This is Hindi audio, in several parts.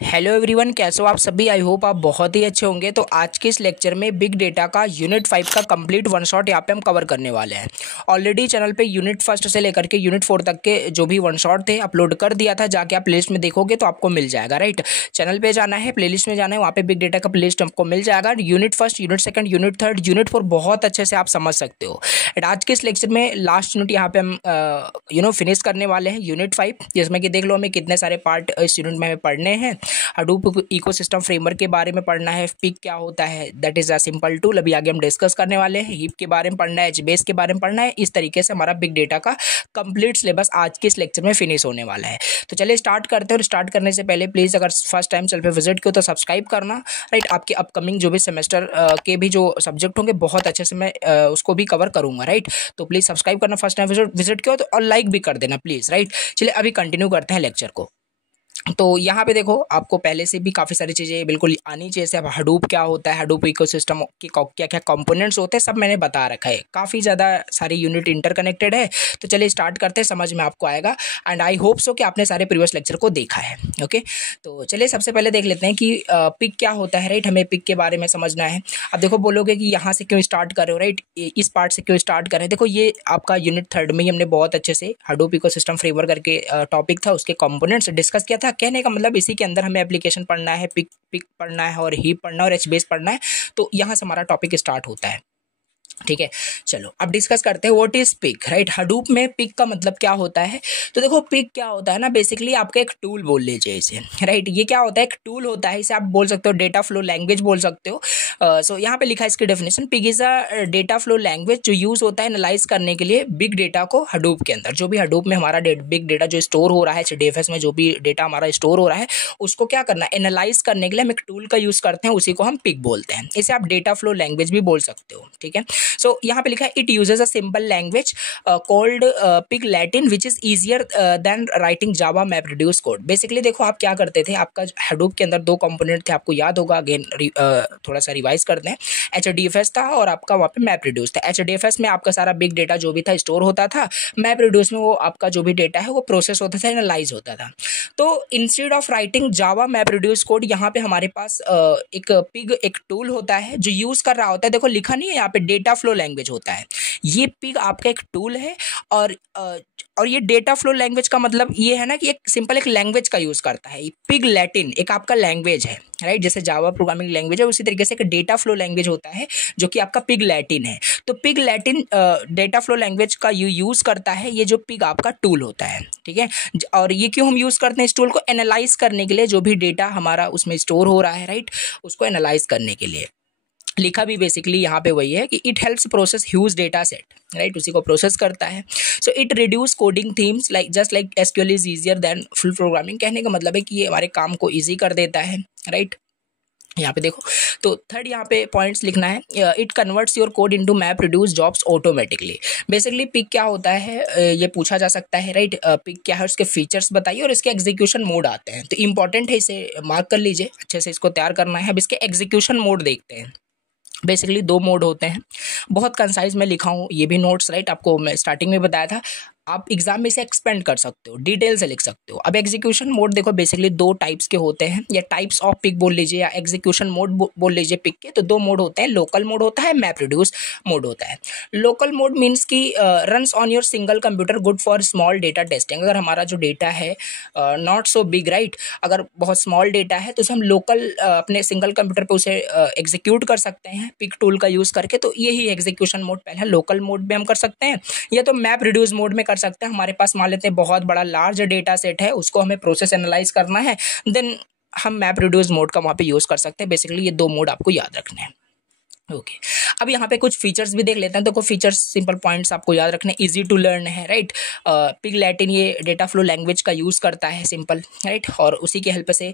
हेलो एवरीवन, कैसे हो आप सभी। आई होप आप बहुत ही अच्छे होंगे। तो आज के इस लेक्चर में बिग डेटा का यूनिट 5 का कंप्लीट वन शॉट यहाँ पे हम कवर करने वाले हैं। ऑलरेडी चैनल पे यूनिट फर्स्ट से लेकर के यूनिट 4 तक के जो भी वन शॉट थे अपलोड कर दिया था, जाके आप प्लेलिस्ट में देखोगे तो आपको मिल जाएगा। राइट, चैनल पे जाना है, प्लेलिस्ट में जाना है, वहाँ पे बिग डेटा का प्लेलिस्ट आपको मिल जाएगा। Unit first, unit second, unit third, unit 4 बहुत अच्छे से आप समझ सकते हो। एंड आज के इस लेक्चर में लास्ट यूनिट यहाँ पे हम फिनिश करने वाले हैं, यूनिट 5, जिसमें कि देख लो हमें कितने सारे पार्ट इस यूनिट में हमें पढ़ने हैं। हडूप इकोसिस्टम फ्रेमवर्क के बारे में पढ़ना है, पिग क्या होता है, that is a simple tool, अभी आगे हम डिस्कस करने वाले हैं। हीप के बारे में पढ़ना है, एचबेस के बारे में पढ़ना है। इस तरीके से हमारा बिग डेटा का कंप्लीट सिलेबस आज के इस लेक्चर में फिनिश होने वाला है। तो चलिए स्टार्ट करते हैं। और स्टार्ट करने से पहले प्लीज़ अगर फर्स्ट टाइम चैनल पे विजिट किया तो सब्सक्राइब करना। राइट, आपके अपकमिंग जो भी सेमेस्टर के भी जो सब्जेक्ट होंगे बहुत अच्छे से मैं उसको भी कवर करूंगा। राइट, तो प्लीज़ सब्सक्राइब करना फर्स्ट टाइम विजिट किया तो, और लाइक भी कर देना प्लीज़। राइट, चलिए अभी कंटिन्यू करते हैं लेक्चर को। तो यहाँ पे देखो, आपको पहले से भी काफ़ी सारी चीज़ें बिल्कुल आनी चाहिए। जैसे अब हडूप क्या होता है, हडूप इकोसिस्टम के क्या क्या कंपोनेंट्स होते हैं, सब मैंने बता रखा है। काफ़ी ज़्यादा सारी यूनिट इंटरकनेक्टेड है। तो चलिए स्टार्ट करते हैं, समझ में आपको आएगा। एंड आई होप सो कि आपने सारे प्रीवियस लेक्चर को देखा है। ओके, तो चलिए सबसे पहले देख लेते हैं कि पिक क्या होता है। राइट, हमें पिक के बारे में समझना है। अब देखो, बोलोगे कि यहाँ से क्यों स्टार्ट कर रहे हो। राइट, इस पार्ट से क्यों स्टार्ट करें। देखो, ये आपका यूनिट थर्ड में ही हमने बहुत अच्छे से हडूप इकोसिस्टम फ्रेमवर्क करके टॉपिक था, उसके कंपोनेंट्स डिस्कस किया था। कहने का मतलब इसी के अंदर हमें एप्लीकेशन पढ़ना है, पिक पढ़ना है, और हीप पढ़ना है, और एचबेस पढ़ना है। तो यहाँ से हमारा टॉपिक स्टार्ट होता है। ठीक है, चलो अब डिस्कस करते हैं what is Pig. Right, Hadoop में पिक का मतलब क्या होता है। तो देखो, पिक क्या होता है ना, बेसिकली आपका एक टूल बोल लीजिए इसे। राइट, ये क्या होता है, एक टूल होता है। इसे आप बोल सकते हो डेटा फ्लो लैंग्वेज बोल सकते हो। सो यहाँ पे लिखा है इसकी definition, Pig is a data flow language जो यूज होता है एनालाइज करने के लिए बिग डेटा को हडूप के अंदर। जो भी हडूप में हमारा बिग डेटा जो स्टोर हो रहा है, HDFS में जो भी डेटा हमारा स्टोर हो रहा है, उसको क्या करना है, एनालाइज करने के लिए हम एक टूल का यूज करते हैं, उसी को हम पिक बोलते हैं। इसे आप डेटा फ्लो लैंग्वेज भी बोल सकते हो। ठीक है, सो यहाँ पे लिखा है it uses a simple language called pig Latin which is easier than writing Java map reduce code. Basically देखो, आप क्या करते थे, आपका हडूप के अंदर दो कंपोनेंट थे, आपको याद होगा। अगेन थोड़ा सा रिवाइज करते हैं। HDFS था और आपका वहाँ पे मैप रिड्यूस था। HDFS में आपका सारा बिग डेटा जो भी था स्टोर होता था। मैप रिड्यूस में वो आपका जो भी डेटा है वो प्रोसेस होता था, एनालाइज होता था। तो instead of writing Java map reduce code, यहाँ पे हमारे पास एक पिग एक टूल होता है जो यूज कर रहा होता है। देखो, लिखा नहीं है यहाँ पे डेटा फ्लो लैंग्वेज होता है। ये पिग आपका एक टूल है। और ये डेटा फ्लो लैंग्वेज का मतलब ये है ना कि एक सिंपल एक लैंग्वेज का यूज करता है। पिग लैटिन एक आपका लैंग्वेज है। राइट, जैसे जावा प्रोग्रामिंग लैंग्वेज है, उसी तरीके से एक डेटा फ्लो लैंग्वेज होता है जो कि आपका पिग लैटिन है। तो pig Latin data flow language का यूज करता है, ये जो पिग आपका टूल होता है। ठीक है, और ये क्यों हम यूज करते हैं इस टूल को, एनालाइज करने के लिए, जो भी डेटा हमारा उसमें स्टोर हो रहा है। राइट, उसको एनालाइज करने के लिए। लिखा भी बेसिकली यहाँ पे वही है कि it helps process huge data set. Right, उसी को प्रोसेस करता है। So it reduce coding themes like just like SQL is easier than full programming. कहने का मतलब है कि ये हमारे काम को ईजी कर देता है। राइट, यहाँ पे देखो, तो थर्ड यहाँ पे पॉइंट्स लिखना है, it converts your code into map reduce jobs automatically. Basically Pig क्या होता है, ये पूछा जा सकता है। राइट, पिक क्या है, उसके फीचर्स बताइए और इसके एग्जीक्यूशन मोड आते हैं। तो इंपॉर्टेंट है, इसे मार्क कर लीजिए, अच्छे से इसको तैयार करना है। अब इसके एग्जीक्यूशन मोड देखते हैं। बेसिकली दो मोड होते हैं, बहुत कंसाइज में लिखा हूँ ये भी नोट्स। राइट, आपको मैं स्टार्टिंग में बताया था, आप एग्जाम में इसे एक्सपेंड कर सकते हो, डिटेल से लिख सकते हो। अब एग्जीक्यूशन मोड देखो, बेसिकली दो टाइप्स के होते हैं, या टाइप्स ऑफ पिक बोल लीजिए, या एग्जीक्यूशन मोड बोल लीजिए पिक के। तो दो मोड होते हैं, लोकल मोड होता है, मैप रिड्यूस मोड होता है। लोकल मोड मीन्स की runs on your single computer, good for small data testing. अगर हमारा जो डेटा है नॉट सो बिग, राइट, अगर बहुत स्मॉल डेटा है तो उसे हम लोकल अपने सिंगल कंप्यूटर पे उसे एग्जीक्यूट कर सकते हैं पिक टूल का यूज करके। तो यही एग्जीक्यूशन मोड पहले लोकल मोड में हम कर सकते हैं, या तो मैप रिड्यूस मोड में कर सकते हैं। हमारे पास मान लेते हैं बहुत बड़ा लार्ज डेटा सेट है, उसको हमें प्रोसेस एनालाइज करना है, देन हम मैप रिड्यूस मोड का वहाँ पे यूज कर सकते हैं। बेसिकली ये दो मोड आपको याद रखने हैं। ओके, अब यहाँ पे कुछ फीचर्स भी देख लेते हैं। देखो, फीचर्स सिंपल पॉइंट्स आपको याद रखने, इजी टू लर्न है। राइट, पिग लैटिन ये डेटा फ्लो लैंग्वेज का यूज़ करता है, सिंपल। राइट, और उसी की हेल्प से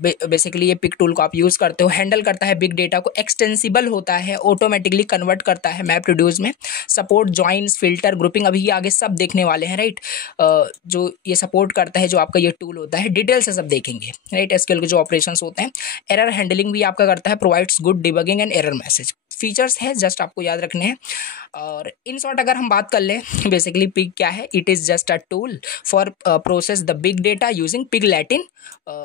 बेसिकली ये पिग टूल को आप यूज़ करते हो। हैंडल करता है बिग डेटा को, एक्सटेंसिबल होता है, ऑटोमेटिकली कन्वर्ट करता है मैप रिड्यूस में, सपोर्ट जॉइंस, फिल्टर, ग्रुपिंग, अभी ये आगे सब देखने वाले हैं। राइट, जो ये सपोर्ट करता है, जो आपका ये टूल होता है, डिटेल से सब देखेंगे। राइट, SQL के जो ऑपरेशंस होते हैं, एरर हैंडलिंग भी आपका करता है, provides good debugging and error message. Features है जस्ट आपको याद रखने हैं। और इन शॉर्ट अगर हम बात कर लें बेसिकली पिग क्या है, it is just a tool for process the big data using pig Latin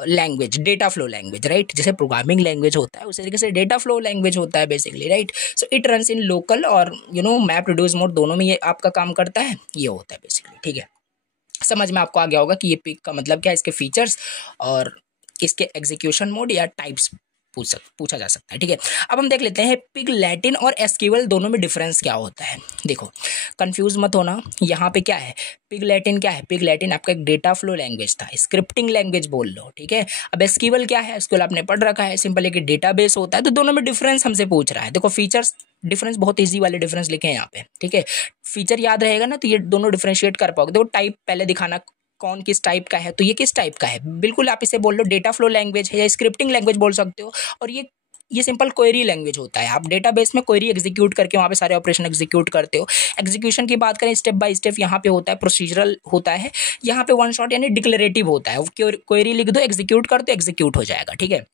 language, data flow language, right. जैसे प्रोग्रामिंग लैंग्वेज होता है उसी तरीके से डेटा फ्लो लैंग्वेज होता है basically, right. So it runs in local और मैप रिड्यूस मोड, दोनों में ये आपका काम करता है, ये होता है बेसिकली, ठीक है। समझ में आपको आ गया होगा कि ये पिग का मतलब क्या है, इसके फीचर्स और इसके एग्जीक्यूशन मोड या टाइप्स पूछा जा सकता है, ठीक है। अब हम देख लेते हैं पिग लैटिन और एसक्यूएल दोनों में डिफरेंस क्या होता है। देखो कंफ्यूज मत होना, यहाँ पे क्या है, पिग लैटिन क्या है, पिग लैटिन आपका एक डेटा फ्लो लैंग्वेज था, स्क्रिप्टिंग लैंग्वेज बोल लो, ठीक है। अब एसक्यूएल क्या है, एसक्यूएल आपने पढ़ रखा है, सिंपल एक डेटाबेस होता है। तो दोनों में डिफरेंस हमसे पूछ रहा है। देखो फीचर्स डिफरेंस बहुत ईजी वाले डिफरेंस लिखे हैं यहाँ पे, ठीक है। फीचर याद रहेगा ना तो ये दोनों डिफरेंशिएट कर पाओगे। देखो टाइप पहले दिखाना, कौन किस टाइप का है, तो ये किस टाइप का है, बिल्कुल आप इसे बोल लो डेटा फ्लो लैंग्वेज है या स्क्रिप्टिंग लैंग्वेज बोल सकते हो। और ये सिंपल क्वेरी लैंग्वेज होता है, आप डेटाबेस में क्वेरी एग्जीक्यूट करके वहाँ पे सारे ऑपरेशन एग्जीक्यूट करते हो। एग्जीक्यूशन की बात करें स्टेप बाय स्टेप, यहाँ पे होता है प्रोसीजरल होता है, यहाँ पे वन शॉट यानी डिक्लेरेटिव होता है। क्वेरी लिख दो, एग्जीक्यूट कर दो, एग्जीक्यूट हो जाएगा, ठीक है।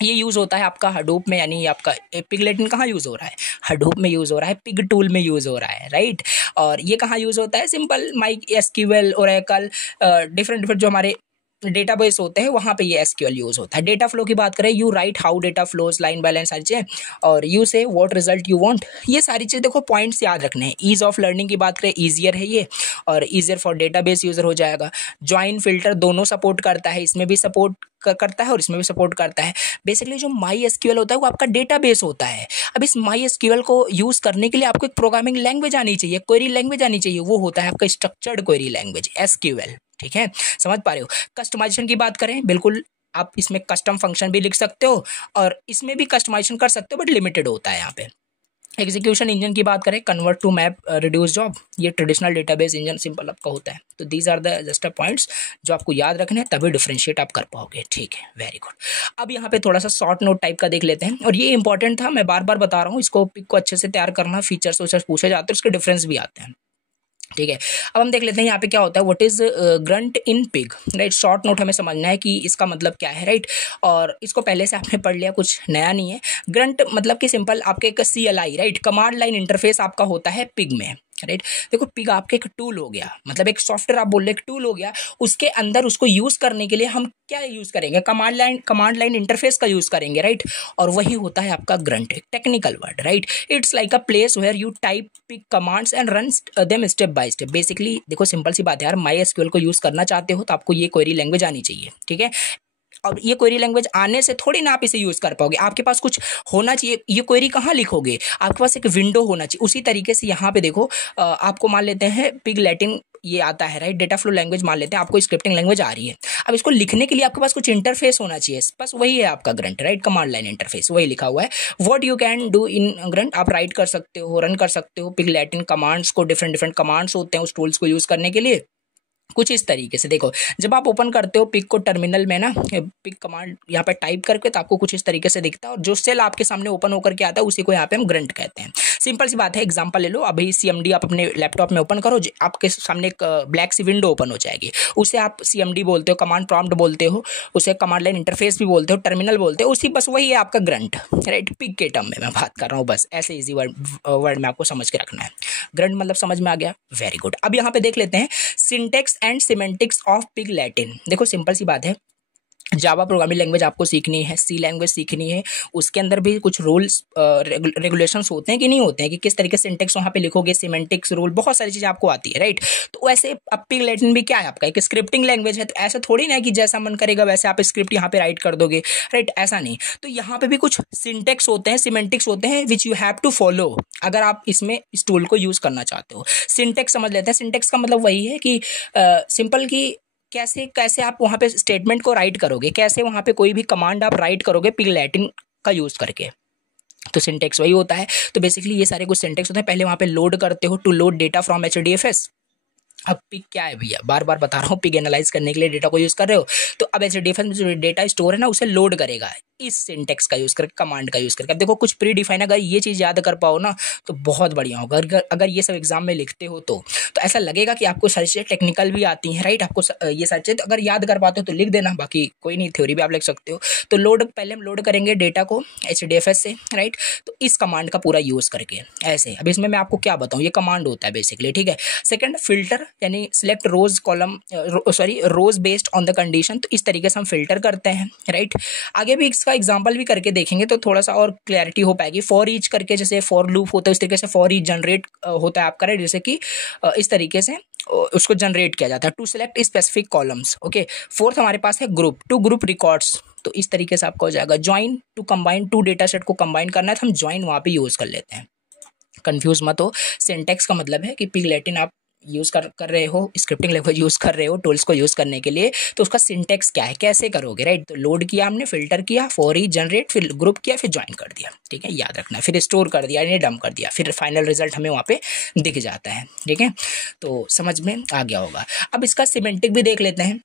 ये यूज़ होता है आपका हडूप में, यानी आपका पिग लैटिन कहाँ यूज़ हो रहा है, हडूप में यूज़ हो रहा है, पिग टूल में यूज़ हो रहा है, राइट। और ये कहाँ यूज़ होता है, simple my SQL, Oracle, different जो हमारे डेटाबेस होते हैं वहाँ पे ये एसक्यूएल यूज़ होता है। डेटा फ्लो की बात करें, you right how data flows line by line सारी चीज़ें, और यू से व्हाट रिजल्ट यू वांट, ये सारी चीज़ें देखो पॉइंट्स याद रखने हैं। ईज ऑफ लर्निंग की बात करें, ईजियर है ये, और ईजियर फॉर डेटाबेस यूज़र हो जाएगा। ज्वाइन फिल्टर दोनों सपोर्ट करता है, इसमें भी सपोर्ट करता है और इसमें भी सपोर्ट करता है। बेसिकली जो माई एसक्यूएल होता है वो आपका डेटाबेस होता है। अब इस माई एसक्यूएल को यूज़ करने के लिए आपको एक प्रोग्रामिंग लैंग्वेज आनी चाहिए, क्वेरी लैंग्वेज आनी चाहिए, वो होता है आपका स्ट्रक्चर्ड क्वेरी लैंग्वेज एसक्यूएल, ठीक है। समझ पा रहे हो। कस्टमाइजेशन की बात करें, बिल्कुल आप इसमें कस्टम फंक्शन भी लिख सकते हो और इसमें भी कस्टमाइजेशन कर सकते हो, बट लिमिटेड होता है यहाँ पे। एग्जीक्यूशन इंजन की बात करें, convert to map reduce job, ये ट्रेडिशनल डेटाबेस इंजन सिंपल आपका होता है। तो these are the just points जो आपको याद रखने हैं, तभी डिफरेंशिएट आप कर पाओगे, ठीक है। Very good. अब यहाँ पे थोड़ा सा शॉर्ट नोट टाइप का देख लेते हैं, और ये इंपॉर्टेंट था, मैं बार बार बता रहा हूँ, इसको पिक को अच्छे से तैयार करना, फीचर्स वीचर्स पूछे जाते हैं, उसके डिफरेंस भी आते हैं, ठीक है। अब हम देख लेते हैं यहाँ पे क्या होता है, what is grunt in Pig, right. Short note हमें समझना है कि इसका मतलब क्या है, राइट। और इसको पहले से आपने पढ़ लिया, कुछ नया नहीं है। ग्रंट मतलब कि सिंपल आपके एक CLI, right, command line interface आपका होता है पिग में, राइट। देखो पिग आपके एक टूल हो गया, मतलब एक सॉफ्टवेयर आप बोल रहे एक टूल हो गया, उसके अंदर उसको यूज करने के लिए हम क्या यूज करेंगे, कमांड लाइन इंटरफेस का यूज करेंगे, राइट। और वही होता है आपका Grunt, technical word, right. It's like a place where you type Pig commands and run them step by step. Basically देखो सिंपल सी बात है यार, माई एसक्यूएल को यूज करना चाहते हो तो आपको ये क्वेरी लैंग्वेज आनी चाहिए, ठीक है। और ये क्वेरी लैंग्वेज आने से थोड़ी ना आप इसे यूज कर पाओगे, आपके पास कुछ होना चाहिए। ये क्वेरी कहाँ लिखोगे, आपके पास एक विंडो होना चाहिए। उसी तरीके से यहाँ पे देखो आपको मान लेते हैं पिग लैटिन ये आता है, राइट, डेटा फ्लो लैंग्वेज मान लेते हैं, आपको स्क्रिप्टिंग लैंग्वेज आ रही है। अब इसको लिखने के लिए आपके पास कुछ इंटरफेस होना चाहिए, बस वही है आपका grunt, right, command line interface, वही लिखा हुआ है। What you can do in grunt, आप राइट कर सकते हो, रन कर सकते हो पिग लैटिन कमांड्स को, डिफरेंट कमांड्स होते हैं उस टूल्स को यूज करने के लिए। कुछ इस तरीके से देखो, जब आप ओपन करते हो पिग को टर्मिनल में ना, पिग कमांड यहाँ पे टाइप करके, तो आपको कुछ इस तरीके से दिखता है, और जो सेल आपके सामने ओपन होकर के आता है उसी को यहाँ पे हम ग्रंट कहते हैं। सिंपल सी बात है, एग्जांपल ले लो, अभी CMD आप अपने लैपटॉप में ओपन करो, आपके सामने एक ब्लैक सी विंडो ओपन हो जाएगी, उसे आप CMD बोलते हो, कमांड प्रॉम्प्ट बोलते हो, उसे कमांड लाइन इंटरफेस भी बोलते हो, टर्मिनल बोलते हो, उसी बस वही है आपका ग्रंट, राइट। पिग के टर्म में मैं बात कर रहा हूँ, बस ऐसे इजी वर्ड में आपको समझ के रखना है। ग्रंट मतलब समझ में आ गया, वेरी गुड। अब यहाँ पे देख लेते हैं syntax and semantics of Pig Latin. देखो सिंपल सी बात है, जावा प्रोग्रामिंग लैंग्वेज आपको सीखनी है, C लैंग्वेज सीखनी है, उसके अंदर भी कुछ रूल्स रेगुलेशंस होते हैं कि नहीं होते हैं, कि किस तरीके से सिंटेक्स वहाँ पे लिखोगे, सिमेंटिक्स रूल, बहुत सारी चीज़ें आपको आती है, राइट। तो वैसे अब पिग लैटिन भी क्या है आपका, एक स्क्रिप्टिंग लैंग्वेज है। तो ऐसा थोड़ी ना है कि जैसा मन करेगा वैसे आप स्क्रिप्ट यहाँ पे राइट कर दोगे, राइट, ऐसा नहीं। तो यहाँ पे भी कुछ सिंटेक्स होते हैं, सिमेंटिक्स होते हैं, which you have to follow अगर आप इसमें इस टूल को यूज़ करना चाहते हो। सिंटेक्स समझ लेते हैं, सिंटेक्स का मतलब वही है कि सिंपल की कैसे कैसे आप वहाँ पे स्टेटमेंट को राइट करोगे, कैसे वहाँ पे कोई भी कमांड आप राइट करोगे पिग लैटिन का यूज़ करके, तो सिंटेक्स वही होता है। तो बेसिकली ये सारे कुछ सिंटेक्स होते हैं। पहले वहाँ पे लोड करते हो, to load data from HDFS। अब पिग क्या है भैया, बार बार बता रहा हूँ, पिग एनालाइज करने के लिए डेटा को यूज़ कर रहे हो, तो अब HDFS में जो डेटा स्टोर है ना उसे लोड करेगा, इस सिंटेक्स का यूज़ करके, कमांड का यूज़ करके। अब देखो कुछ प्री डिफाइन, अगर ये चीज़ याद कर पाओ ना तो बहुत बढ़िया होगा। अगर ये सब एग्जाम में लिखते हो तो ऐसा लगेगा कि आपको सारी चीज़ें टेक्निकल भी आती हैं, राइट। आपको ये सारी चीज़ें अगर याद कर पाते हो तो लिख देना, बाकी कोई नहीं, थ्योरी भी आप लिख सकते हो। तो पहले हम लोड करेंगे डेटा को HDFS से, राइट। तो इस कमांड का पूरा यूज़ करके ऐसे। अब इसमें मैं आपको क्या बताऊँ, ये कमांड होता है बेसिकली, ठीक है। सेकंड, फिल्टर, यानी select rows column, rows based on the condition. तो इस तरीके से हम फिल्टर करते हैं, राइट। आगे भी इसका एग्जांपल भी करके देखेंगे तो थोड़ा सा और क्लैरिटी हो पाएगी। फॉर ईच करके जैसे फॉर लूप होता है उस तरीके से फॉर ईच जनरेट होता है आपका, राइट। जैसे कि इस तरीके से उसको जनरेट किया जाता है to select specific columns, okay. Fourth हमारे पास है ग्रुप, टू ग्रुप रिकॉर्ड्स। तो इस तरीके से आपका हो जाएगा join, to combine, two data set को कंबाइन करना है तो हम ज्वाइन वहाँ पे यूज़ कर लेते हैं। कंफ्यूज मत हो, सिंटेक्स का मतलब है कि पिग लैटिन आप यूज़ कर रहे हो, स्क्रिप्टिंग लैंग्वेज यूज़ कर रहे हो टूल्स को यूज़ करने के लिए, तो उसका सिंटेक्स क्या है, कैसे करोगे, राइट। तो लोड किया हमने, फिल्टर किया, फॉर ईच जनरेट, फिर ग्रुप किया, फिर ज्वाइन कर दिया, ठीक है, याद रखना। फिर स्टोर कर दिया यानी डंप कर दिया, फिर फाइनल रिजल्ट हमें वहाँ पे दिख जाता है, ठीक है। तो समझ में आ गया होगा। अब इसका सिमेंटिक भी देख लेते हैं।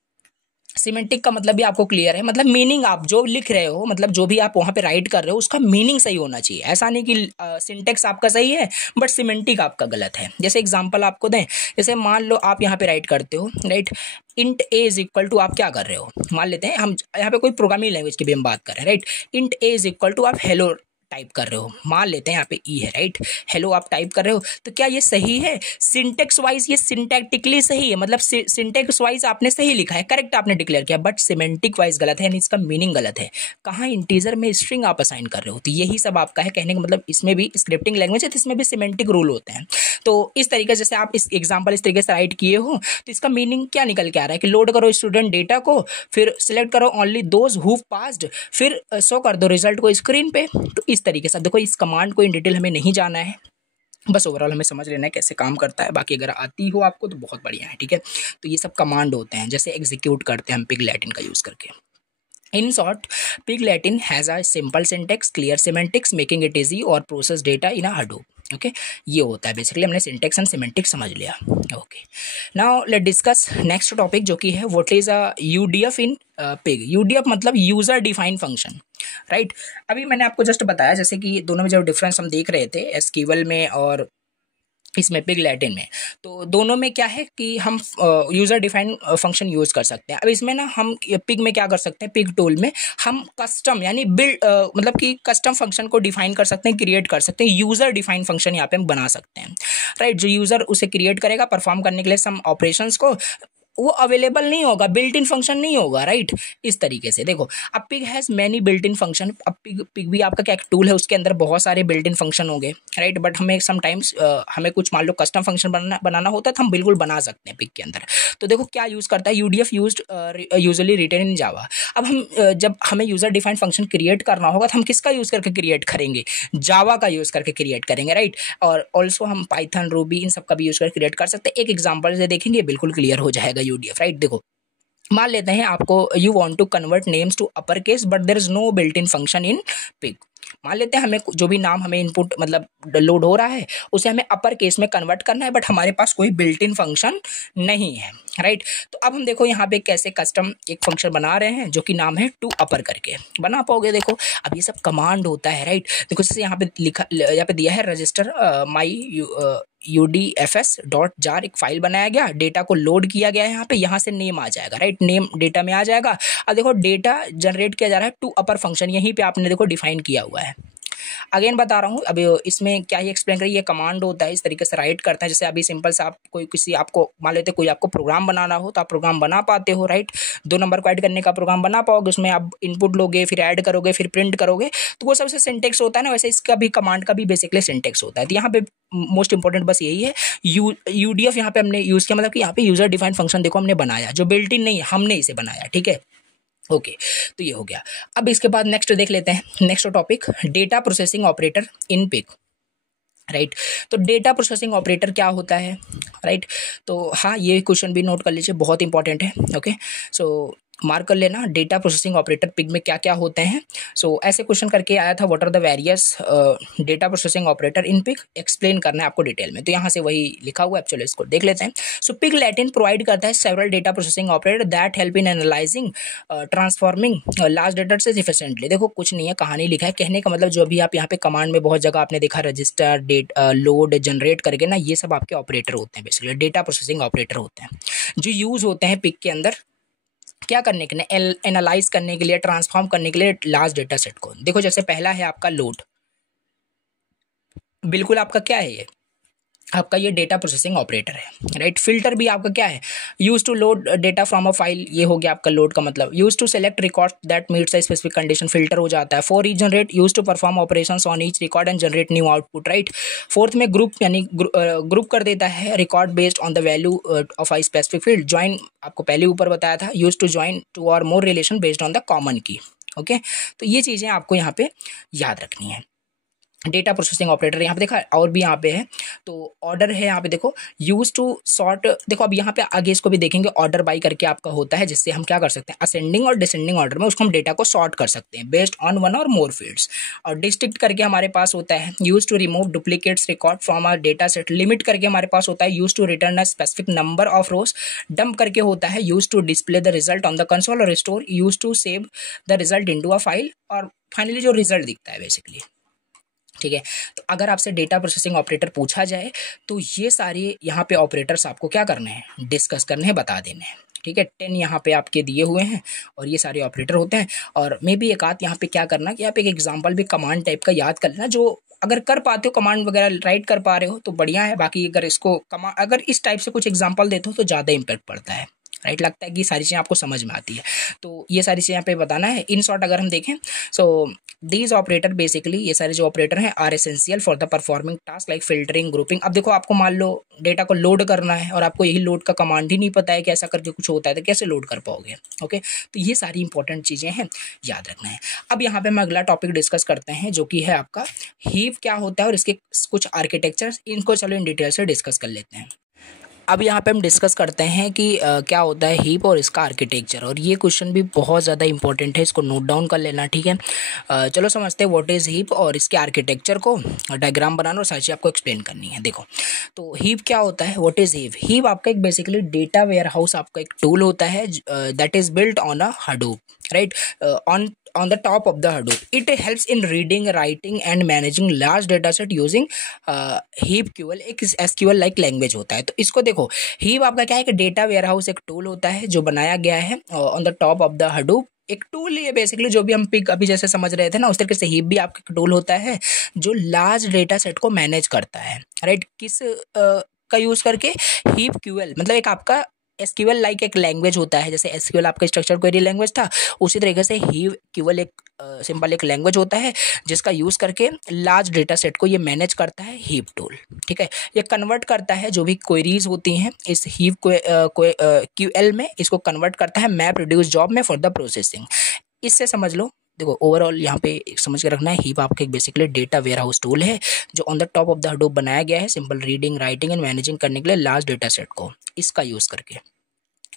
सिमेंटिक का मतलब भी आपको क्लियर है, मतलब मीनिंग आप जो लिख रहे हो, मतलब जो भी आप वहाँ पे राइट कर रहे हो उसका मीनिंग सही होना चाहिए। ऐसा नहीं कि सिंटेक्स आपका सही है बट सिमेंटिक आपका गलत है। जैसे एग्जांपल आपको दें, जैसे मान लो आप यहाँ पे राइट करते हो, right, int a is equal to, आप क्या कर रहे हो, मान लेते हैं हम यहाँ पे कोई प्रोग्रामिंग लैंग्वेज की भी हम बात कर रहे हैं, right. Int a is equal to आप हेलो टाइप कर रहे हो, मान लेते हैं यहाँ पे ई है, राइट। हेलो आप टाइप कर रहे हो, तो क्या ये सही है? सिंटेक्स वाइज ये सिंटैक्टिकली सही है, मतलब सिंटेक्स वाइज आपने सही लिखा है, करेक्ट आपने डिक्लेयर किया, बट सिमेंटिक वाइज गलत है, यानी इसका मीनिंग गलत है। कहाँ इंटीजर में स्ट्रिंग आप असाइन कर रहे हो, तो यही सब आपका है कहने का मतलब। इसमें भी स्क्रिप्टिंग लैंग्वेज है तो इसमें भी सिमेंटिक रूल होते हैं। तो इस तरीके से आप इस एग्जाम्पल इस तरीके से राइट किए हो तो इसका मीनिंग क्या निकल के आ रहा है कि लोड करो स्टूडेंट डेटा को, फिर सिलेक्ट करो ओनली दोज हु पास्ड, फिर शो कर दो रिजल्ट को स्क्रीन पे। तो इस तरीके से देखो, इस कमांड को इन डिटेल हमें नहीं जाना है, बस ओवरऑल हमें समझ लेना है कैसे काम करता है। बाकी अगर आती हो आपको तो बहुत बढ़िया है, ठीक है। तो ये सब कमांड होते हैं, जैसे एग्जीक्यूट करते हैं हम पिग लैटिन का यूज़ करके। In short, Pig Latin has a simple syntax, clear semantics, making it easy or process data in a Hadoop. Okay ये होता है बेसिकली, हमने सिंटेक्स एंड सिमेंटिक्स समझ लिया। Okay, now let discuss next topic जो कि है what is a UDF in pig. UDF मतलब यूजर डिफाइंड फंक्शन, राइट। अभी मैंने आपको जस्ट बताया जैसे कि दोनों में जो डिफरेंस हम देख रहे थे एसक्यूएल में और इसमें पिग लैटिन में, तो दोनों में क्या है कि हम यूज़र डिफाइन फंक्शन यूज़ कर सकते हैं। अब इसमें ना हम पिग में क्या कर सकते हैं, पिग टूल में हम कस्टम यानी बिल्ड मतलब कि कस्टम फंक्शन को डिफाइन कर सकते हैं, क्रिएट कर सकते हैं। यूज़र डिफाइन फंक्शन यहाँ पे हम बना सकते हैं, राइट। जो यूज़र उसे क्रिएट करेगा परफॉर्म करने के लिए सम ऑपरेशंस को, वो अवेलेबल नहीं होगा, बिल्ट इन फंक्शन नहीं होगा, राइट। इस तरीके से देखो, अब pig has many built in function. अब पिग भी आपका क्या एक टूल है, उसके अंदर बहुत सारे बिल्ट इन फंक्शन होंगे, राइट। बट हमें समटाइम्स हमें कुछ मान लो कस्टम फंक्शन बनाना होता है तो हम बिल्कुल बना सकते हैं पिग के अंदर। तो देखो क्या यूज़ करता है, यूडीएफ यूजुअली रिटन इन जावा। अब हम जब हमें यूज़र डिफाइंड फंक्शन क्रिएट करना होगा तो हम किसका यूज़ करके क्रिएट करेंगे, जावा का यूज़ करके क्रिएट करेंगे, राइट। और ऑल्सो हम पाइथन, रूबी इन सब का भी यूज़ करके क्रिएट कर सकते हैं। एक एग्जाम्पल से देखेंगे बिल्कुल क्लियर हो जाएगा यूडीएफ, राइट। देखो मान लेते हैं आपको you want to convert names to upper case but there is no built in function in Pig. मान लेते हैं हमें जो भी नाम हमें इनपुट मतलब लोड हो रहा है उसे हमें अपर केस में कन्वर्ट करना है, बट हमारे पास कोई बिल्ट इन फंक्शन नहीं है, राइट। तो अब हम देखो यहाँ पे कैसे कस्टम एक फंक्शन बना रहे हैं जो कि नाम है टू अपर करके। बना पाओगे? देखो अब ये सब कमांड होता है, राइट। देखो जैसे यहाँ पे लिखा, यहाँ पे दिया है रजिस्टर माई udfs.jar, एक फाइल बनाया गया, डेटा को लोड किया गया है, यहाँ से नेम आ जाएगा, राइट। नेम डेटा में आ जाएगा। अब देखो डेटा जनरेट किया जा रहा है टू अपर फंक्शन, यहीं पे आपने देखो डिफाइन किया हुआ है। अगेन बता रहा हूँ, अब इसमें क्या ही एक्सप्लेन करिए, ये कमांड होता है, इस तरीके से राइट करते हैं। जैसे अभी सिंपल से आप आपको मान लेते कोई आपको प्रोग्राम बनाना हो तो आप प्रोग्राम बना पाते हो, राइट। 2 नंबर को ऐड करने का प्रोग्राम बना पाओगे, उसमें आप इनपुट लोगे, फिर ऐड करोगे, फिर प्रिंट करोगे, तो वो सबसे सिंटेक्स होता है ना, वैसे इसका भी कमांड का भी बेसिकली सिंटेक्स होता है। तो यहाँ पे मोस्ट इंपॉर्टेंट बस यही है, यूडीएफ यहाँ पे हमने यूज किया, मतलब कि यहाँ पे यूजर डिफाइंड फंक्शन देखो हमने बनाया, जो बिल्ट इन नहीं हमने इसे बनाया, ठीक है। ओके तो ये हो गया। अब इसके बाद नेक्स्ट देख लेते हैं, next topic data processing operator in Pig, right. तो डेटा प्रोसेसिंग ऑपरेटर क्या होता है, राइट। तो हाँ ये क्वेश्चन भी नोट कर लीजिए, बहुत इंपॉर्टेंट है। ओके सो मार्क कर लेना डेटा प्रोसेसिंग ऑपरेटर पिग में क्या क्या होते हैं। सो ऐसे क्वेश्चन करके आया था, what are the various data processing operator in Pig, explain करना है आपको डिटेल में, तो यहाँ से वही लिखा हुआ है। चलो इसको देख लेते हैं। सो पिग लैटिन प्रोवाइड करता है several data processing operator that help in analysing transforming large data से इफिशिएंटली। देखो कुछ नहीं है, कहानी लिखा है, कहने का मतलब जो भी आप यहाँ पे कमांड में बहुत जगह आपने देखा रजिस्टर डेट लोड जनरेट करके ना, ये सब आपके ऑपरेटर होते हैं, बेसिकली डेटा प्रोसेसिंग ऑपरेटर होते हैं जो यूज होते हैं पिग के अंदर क्या करने के लिए, एनालाइज करने के लिए, ट्रांसफॉर्म करने के लिए लार्ज डेटा सेट को। देखो जैसे पहला है आपका लोड, बिल्कुल आपका क्या है ये, आपका ये डेटा प्रोसेसिंग ऑपरेटर है, राइट। फिल्टर भी आपका क्या है, use to load data from a file, ये हो गया आपका लोड का मतलब। Use to select record that meets a specific condition, filter हो जाता है। For each generate, use to perform operations on each record and generate new output, right. Fourth में ग्रुप, यानी ग्रुप कर देता है record based on the value of I specific field. Join आपको पहले ऊपर बताया था, use to join two or more relation based on the common key, okay. तो ये चीज़ें आपको यहाँ पे याद रखनी है। डेटा प्रोसेसिंग ऑपरेटर यहाँ पे देखा, और भी यहाँ पे है, तो ऑर्डर है यहाँ पे देखो, यूज टू सॉर्ट। देखो अब यहाँ पे आगे इसको भी देखेंगे, ऑर्डर बाई करके आपका होता है, जिससे हम क्या कर सकते हैं, असेंडिंग और डिसेंडिंग ऑर्डर में उसको हम डेटा को सॉर्ट कर सकते हैं बेस्ड ऑन वन और मोर फील्ड्स। और डिस्ट्रिक्ट करके हमारे पास होता है, use to remove duplicates record from our data set. Limit करके हमारे पास होता है, use to return a specific number of rows. Dump करके होता है, use to display the result on the console. और restore, use to save the result into a file. और फाइनली जो रिजल्ट दिखता है बेसिकली, ठीक है। तो अगर आपसे डेटा प्रोसेसिंग ऑपरेटर पूछा जाए तो ये सारे यहाँ पे ऑपरेटर्स आपको क्या करने हैं, डिस्कस करने हैं, बता देने हैं, ठीक है। 10 यहाँ पे आपके दिए हुए हैं और ये सारे ऑपरेटर होते हैं। और मे भी एक आध यहाँ पे क्या करना कि आप एक एग्जांपल भी कमांड टाइप का याद कर लेना, जो अगर कर पाते हो, कमांड वगैरह राइट कर पा रहे हो तो बढ़िया है। बाकी अगर इसको अगर इस टाइप से कुछ एग्जाम्पल देते हो तो ज़्यादा इम्पैक्ट पड़ता है, राइट। लगता है कि सारी चीज़ें आपको समझ में आती है, तो ये सारी चीज़ें यहाँ पे बताना है। इन शॉर्ट अगर हम देखें, सो दीज ऑपरेटर बेसिकली, ये सारे जो ऑपरेटर हैं are essential for the performing task like filtering, grouping. अब देखो आपको मान लो डेटा को लोड करना है और आपको यही लोड का कमांड ही नहीं पता है कि ऐसा करके कुछ होता है, तो कैसे लोड कर पाओगे, ओके। तो ये सारी इंपॉर्टेंट चीज़ें हैं, याद रखना है। अब यहाँ पे हम अगला टॉपिक डिस्कस करते हैं, जो कि है आपका हीप क्या होता है और इसके कुछ आर्किटेक्चर। इनको चलो इन डिटेल से डिस्कस कर लेते हैं। अब यहाँ पे हम डिस्कस करते हैं कि क्या होता है हीप और इसका आर्किटेक्चर। और ये क्वेश्चन भी बहुत ज़्यादा इंपॉर्टेंट है, इसको नोट डाउन कर लेना, ठीक है। चलो समझते हैं व्हाट इज़ हीप और इसके आर्किटेक्चर को, डायग्राम बनाना और सारी चीज़ आपको एक्सप्लेन करनी है। देखो तो हीप क्या होता है, व्हाट इज़ हीप। हीप आपका एक बेसिकली डेटा वेयर हाउस, आपका एक टूल होता है that is built on a Hadoop, right, on the top of the Hadoop. It helps in reading, writing and managing large data set using HeapQL, एक SQL लाइक लैंग्वेज होता है। तो इसको देखो, हीप आपका क्या है कि डेटा वेयर हाउस एक टूल होता है जो बनाया गया है on the top of the Hadoop। एक टूल है बेसिकली, जो भी हम पिक अभी जैसे समझ रहे थे ना, उस तरीके से हीप भी आपका टूल होता है जो लार्ज डेटा सेट को मैनेज करता है, राइट। किस का यूज करके, हीप क्यूएल, मतलब एक आपका एसक्यूएल लाइक एक लैंग्वेज होता है। जैसे एसक्यूएल आपका स्ट्रक्चर क्वेरी लैंग्वेज था, उसी तरीके से हीप क्यूएल एक सिंपल एक लैंग्वेज होता है जिसका यूज करके लार्ज डेटा सेट को ये मैनेज करता है हीप टूल, ठीक है। ये कन्वर्ट करता है जो भी क्वेरीज होती हैं इस हीप क्यूएल में, इसको कन्वर्ट करता है मैप रिड्यूस जॉब में फॉर द प्रोसेसिंग। इससे समझ लो, देखो ओवरऑल यहाँ पे समझ के रखना है, हीप आपका एक basically data warehouse tool है जो on the top of the Hadoop बनाया गया है simple reading, writing and managing करने के लिए लार्ज डेटा सेट को, इसका यूज करके।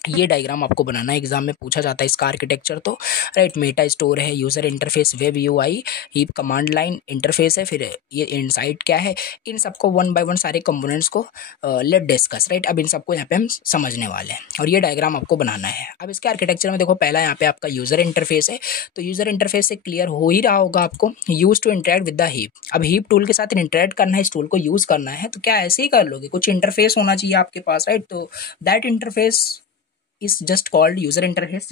ये डायग्राम आपको बनाना है, एग्जाम में पूछा जाता है इसका आर्किटेक्चर। तो राइट, मेटा स्टोर है, user interface, web UI, heap command line interface है, फिर ये इनसाइट क्या है, इन सबको वन बाय वन सारे कंपोनेंट्स को लेट डिस्कस, राइट। अब इन सबको यहाँ पे हम समझने वाले हैं और ये डायग्राम आपको बनाना है। अब इसके आर्किटेक्चर में देखो, पहला यहाँ पे आपका यूजर इंटरफेस है, तो यूजर इंटरफेस से क्लियर हो ही रहा होगा आपको, use to interact with the Hive. अब हीप टूल के साथ इंटरेक्ट करना है, इस टूल को यूज करना है, तो क्या ऐसे ही कर लोगे, कुछ इंटरफेस होना चाहिए आपके पास, राइट। तो that interface is just called user interface,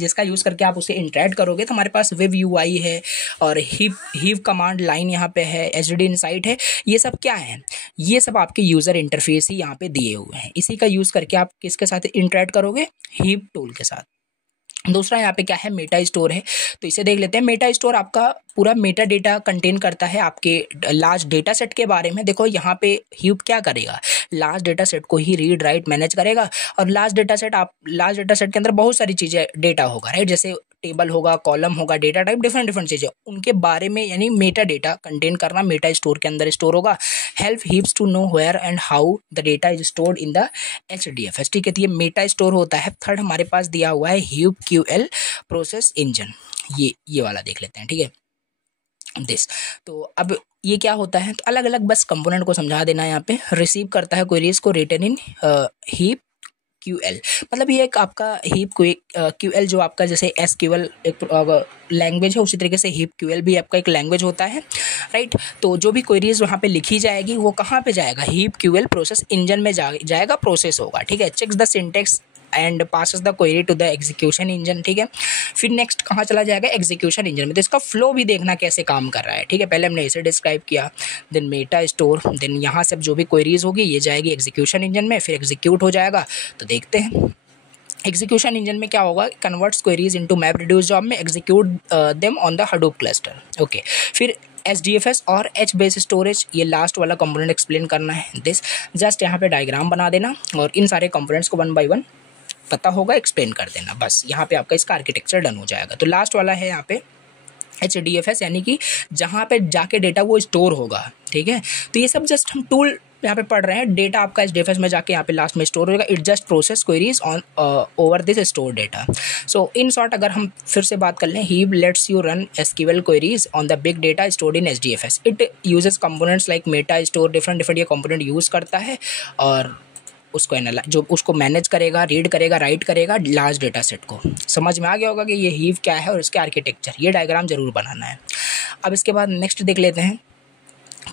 जिसका यूज करके आप उसे इंटरेक्ट करोगे। तो हमारे पास वेब यूआई है और हीप कमांड लाइन यहाँ पे है, एचडीडी इनसाइट है, ये सब क्या है, ये सब आपके यूजर इंटरफेस ही यहाँ पे दिए हुए हैं। इसी का यूज करके आप किसके साथ इंटरेक्ट करोगे, हीप टूल के साथ। दूसरा यहाँ पे क्या है, मेटा स्टोर है, तो इसे देख लेते हैं। मेटा स्टोर आपका पूरा मेटा डेटा कंटेन करता है आपके लार्ज डेटा सेट के बारे में। देखो यहाँ पे हीप क्या करेगा, लार्ज डेटा सेट को ही रीड राइट मैनेज करेगा। और लार्ज डेटा सेट के अंदर बहुत सारी चीज़ें डेटा होगा, राइट। जैसे टेबल होगा, कॉलम होगा, डेटा टाइप, डिफरेंट डिफरेंट चीज़ें, उनके बारे में यानी मेटा डेटा कंटेन करना, मेटा स्टोर के अंदर स्टोर होगा। Help Hives to know where and how the data is stored in the HDFS। ठीक है, तो ये मेटा स्टोर होता है। थर्ड हमारे पास दिया हुआ है हीप QL प्रोसेस इंजन, ये वाला देख लेते हैं। ठीक है, दिस, तो अब ये क्या होता है, तो अलग अलग बस कंपोनेंट को समझा देना है। यहाँ पे रिसीव करता है क्वेरीज को रिटन इन हीप QL, मतलब ये एक आपका हीप QL जो आपका जैसे SQL एक लैंग्वेज है, उसी तरीके से हीप QL भी आपका एक लैंग्वेज होता है, राइट। तो जो भी क्वेरीज वहाँ पे लिखी जाएगी वो कहाँ पे जाएगा, हीप QL प्रोसेस इंजन में जाएगा, प्रोसेस होगा। ठीक है, checks the syntax and passes the query to the execution engine. ठीक है, फिर नेक्स्ट कहाँ चला जाएगा, एग्जीक्यूशन इंजन में। तो इसका फ्लो भी देखना कैसे काम कर रहा है। ठीक है, पहले हमने इसे डिस्क्राइब किया, देन मेटा स्टोर, देन यहाँ से जो भी क्वेरीज होगी ये जाएगी एग्जीक्यूशन इंजन में, फिर एग्जीक्यूट हो जाएगा। तो देखते हैं एग्जीक्यूशन इंजन में क्या होगा, converts queries into map reduce job में, execute them on the Hadoop cluster. Okay, फिर HDFS और H बेस स्टोरेज, ये लास्ट वाला कंपोनेंट एक्सप्लेन करना है। दिस जस्ट यहाँ पे डायग्राम बना देना और इन सारे कंपोनेंट्स को 1 बाय 1 पता होगा एक्सप्लेन कर देना, बस यहाँ पे आपका इसका आर्किटेक्चर डन हो जाएगा। तो लास्ट वाला है यहाँ पे HDFS, यानी कि जहाँ पे जाके डेटा वो स्टोर होगा। ठीक है, तो ये सब जस्ट हम टूल यहाँ पे पढ़ रहे हैं। डेटा आपका HDFS में जाके यहाँ पे लास्ट में स्टोर होगा। It just process queries on over this store data. So in short अगर हम फिर से बात कर लें, heap let's you run SQL queries on the big data stored in HDFS। It uses components like Meta store, different different ये कंपोनेंट यूज़ करता है और उसको जो उसको मैनेज करेगा, रीड करेगा, राइट करेगा लार्ज डेटा सेट को। समझ में आ गया होगा कि ये हीप क्या है और इसके आर्किटेक्चर, ये डायग्राम जरूर बनाना है। अब इसके बाद नेक्स्ट देख लेते हैं।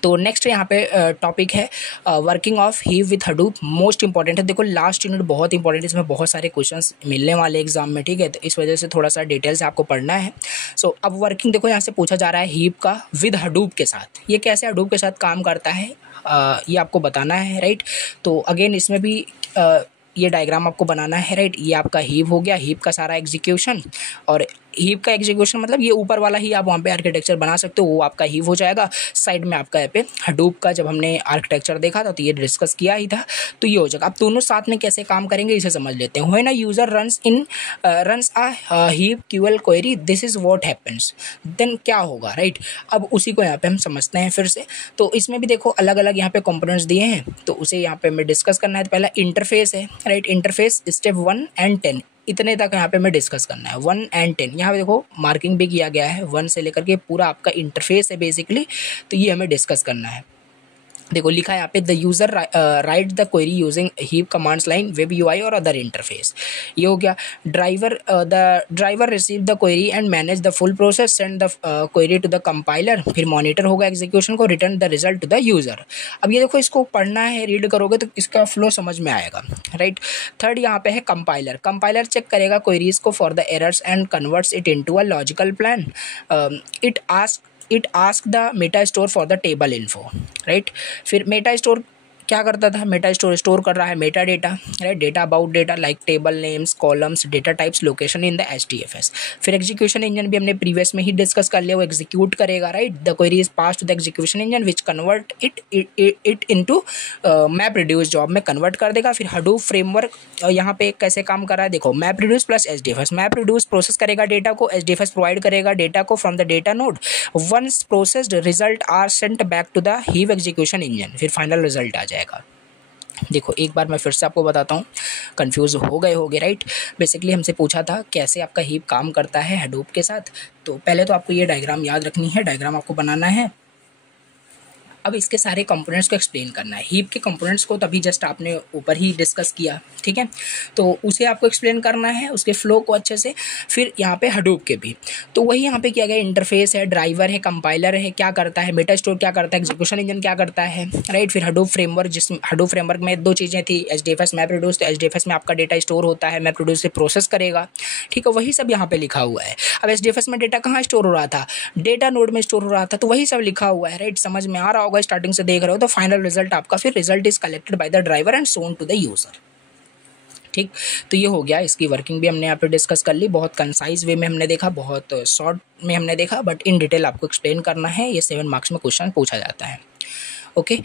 तो नेक्स्ट यहाँ पे टॉपिक है working of heap with Hadoop, most important है। देखो लास्ट यूनिट बहुत इंपॉर्टेंट है, इसमें बहुत सारे क्वेश्चंस मिलने वाले एग्जाम में। ठीक है, तो इस वजह से थोड़ा सा डिटेल से आपको पढ़ना है। सो अब वर्किंग देखो यहाँ से पूछा जा रहा है हीप का विद हडूप के साथ, ये कैसे हडूप के साथ काम करता है ये आपको बताना है, राइट। तो अगेन इसमें भी ये डायग्राम आपको बनाना है, राइट। ये आपका हीप हो गया, हीप का सारा एग्जीक्यूशन, और हीप का एग्जीक्यूशन मतलब ये ऊपर वाला ही आप वहाँ पे आर्किटेक्चर बना सकते हो, वो आपका हीप हो जाएगा। साइड में आपका यहाँ पे हडूप का जब हमने आर्किटेक्चर देखा था तो ये डिस्कस किया ही था, तो ये हो जाएगा। अब दोनों साथ में कैसे काम करेंगे इसे समझ लेते हैं। When a user runs a Hive QL query, this is what happens, then क्या होगा, राइट। अब उसी को यहाँ पे हम समझते हैं फिर से। तो इसमें भी देखो अलग अलग यहाँ पे कंपोनेंट्स दिए हैं, तो उसे यहाँ पे हमें डिस्कस करना है। तो पहला इंटरफेस है, राइट। इंटरफेस स्टेप 1 and 10 इतने तक यहाँ पे हमें डिस्कस करना है। 1 and 10 यहाँ पे देखो मार्किंग भी किया गया है, 1 से लेकर के पूरा आपका इंटरफेस है बेसिकली, तो ये हमें डिस्कस करना है। देखो लिखा है यहाँ पे the user write the query using Hive commands line, web UI और अदर इंटरफेस, ये हो गया। The driver receive the query and manage the full process, send the query to the compiler, फिर मॉनिटर होगा एग्जीक्यूशन को, return the result to the user. अब ये देखो इसको पढ़ना है, रीड करोगे तो इसका फ्लो समझ में आएगा, राइट। थर्ड यहाँ पे है कंपाइलर, कंपाइलर चेक करेगा क्वेरीज को for the errors and converts it into a logical plan. It ask the Meta store for the table info, right. फिर मेटा स्टोर क्या करता था, मेटा स्टोर कर रहा है Meta data, right. Data about data like table names, columns, data types, location in the HDFS। फिर एग्जीक्यूशन इंजन भी हमने प्रीवियस में ही डिस्कस कर लिया, वो एग्जीक्यूट करेगा, right. The query is pass to the execution engine which convert it into map reduce job में कन्वर्ट कर देगा। फिर हडूप फ्रेमवर्क यहाँ पे कैसे काम कर रहा है, देखो map reduce plus HDFS। Map reduce process करेगा डेटा को, HDFS प्रोवाइड करेगा डेटा को from the data node. Once processed result are sent back to the Hive execution engine, फिर फाइनल रिजल्ट आ जाएगा। देखो एक बार मैं फिर से आपको बताता हूँ, कंफ्यूज हो गए होगे, राइट। बेसिकली हमसे पूछा था कैसे आपका हीप काम करता है हडूप के साथ। तो पहले तो आपको ये डायग्राम याद रखनी है, डायग्राम आपको बनाना है। अब इसके सारे कंपोनेंट्स को एक्सप्लेन करना है। हीप के कंपोनेंट्स को तभी जस्ट आपने ऊपर ही डिस्कस किया, ठीक है, तो उसे आपको एक्सप्लेन करना है, उसके फ्लो को अच्छे से। फिर यहाँ पे हडूप के भी तो वही यहाँ पे किया गया, इंटरफेस है, ड्राइवर है, कंपाइलर है, क्या करता है, मेटा स्टोर क्या करता है, एग्जीक्यूशन इंजन क्या करता है, राइट। फिर हडूप फ्रेमवर्क, जिसमें हडूप फ्रेमवर्क में दो चीज़ें थी, HDFS मैप रिड्यूस। तो HDFS में आपका डेटा स्टोर होता है, मैप रिड्यूस से प्रोसेस करेगा, ठीक है, वही सब यहाँ पे लिखा हुआ है। अब HDFS में डेटा कहाँ स्टोर हो रहा था, डेटा नोड में स्टोर हो रहा था, तो वही सब लिखा हुआ है, राइट। समझ में आ रहा होगा, स्टार्टिंग से देख रहे हो। तो फाइनल रिजल्ट आपका, फिर result is collected by the driver and shown to the user, ठीक। तो ये हो गया, इसकी वर्किंग भी हमने यहाँ पे डिस्कस कर ली। बहुत कंसाइज वे में हमने देखा, बहुत शॉर्ट में हमने देखा, बट इन डिटेल आपको एक्सप्लेन करना है। ये 7 मार्क्स में क्वेश्चन पूछा जाता है, ओके।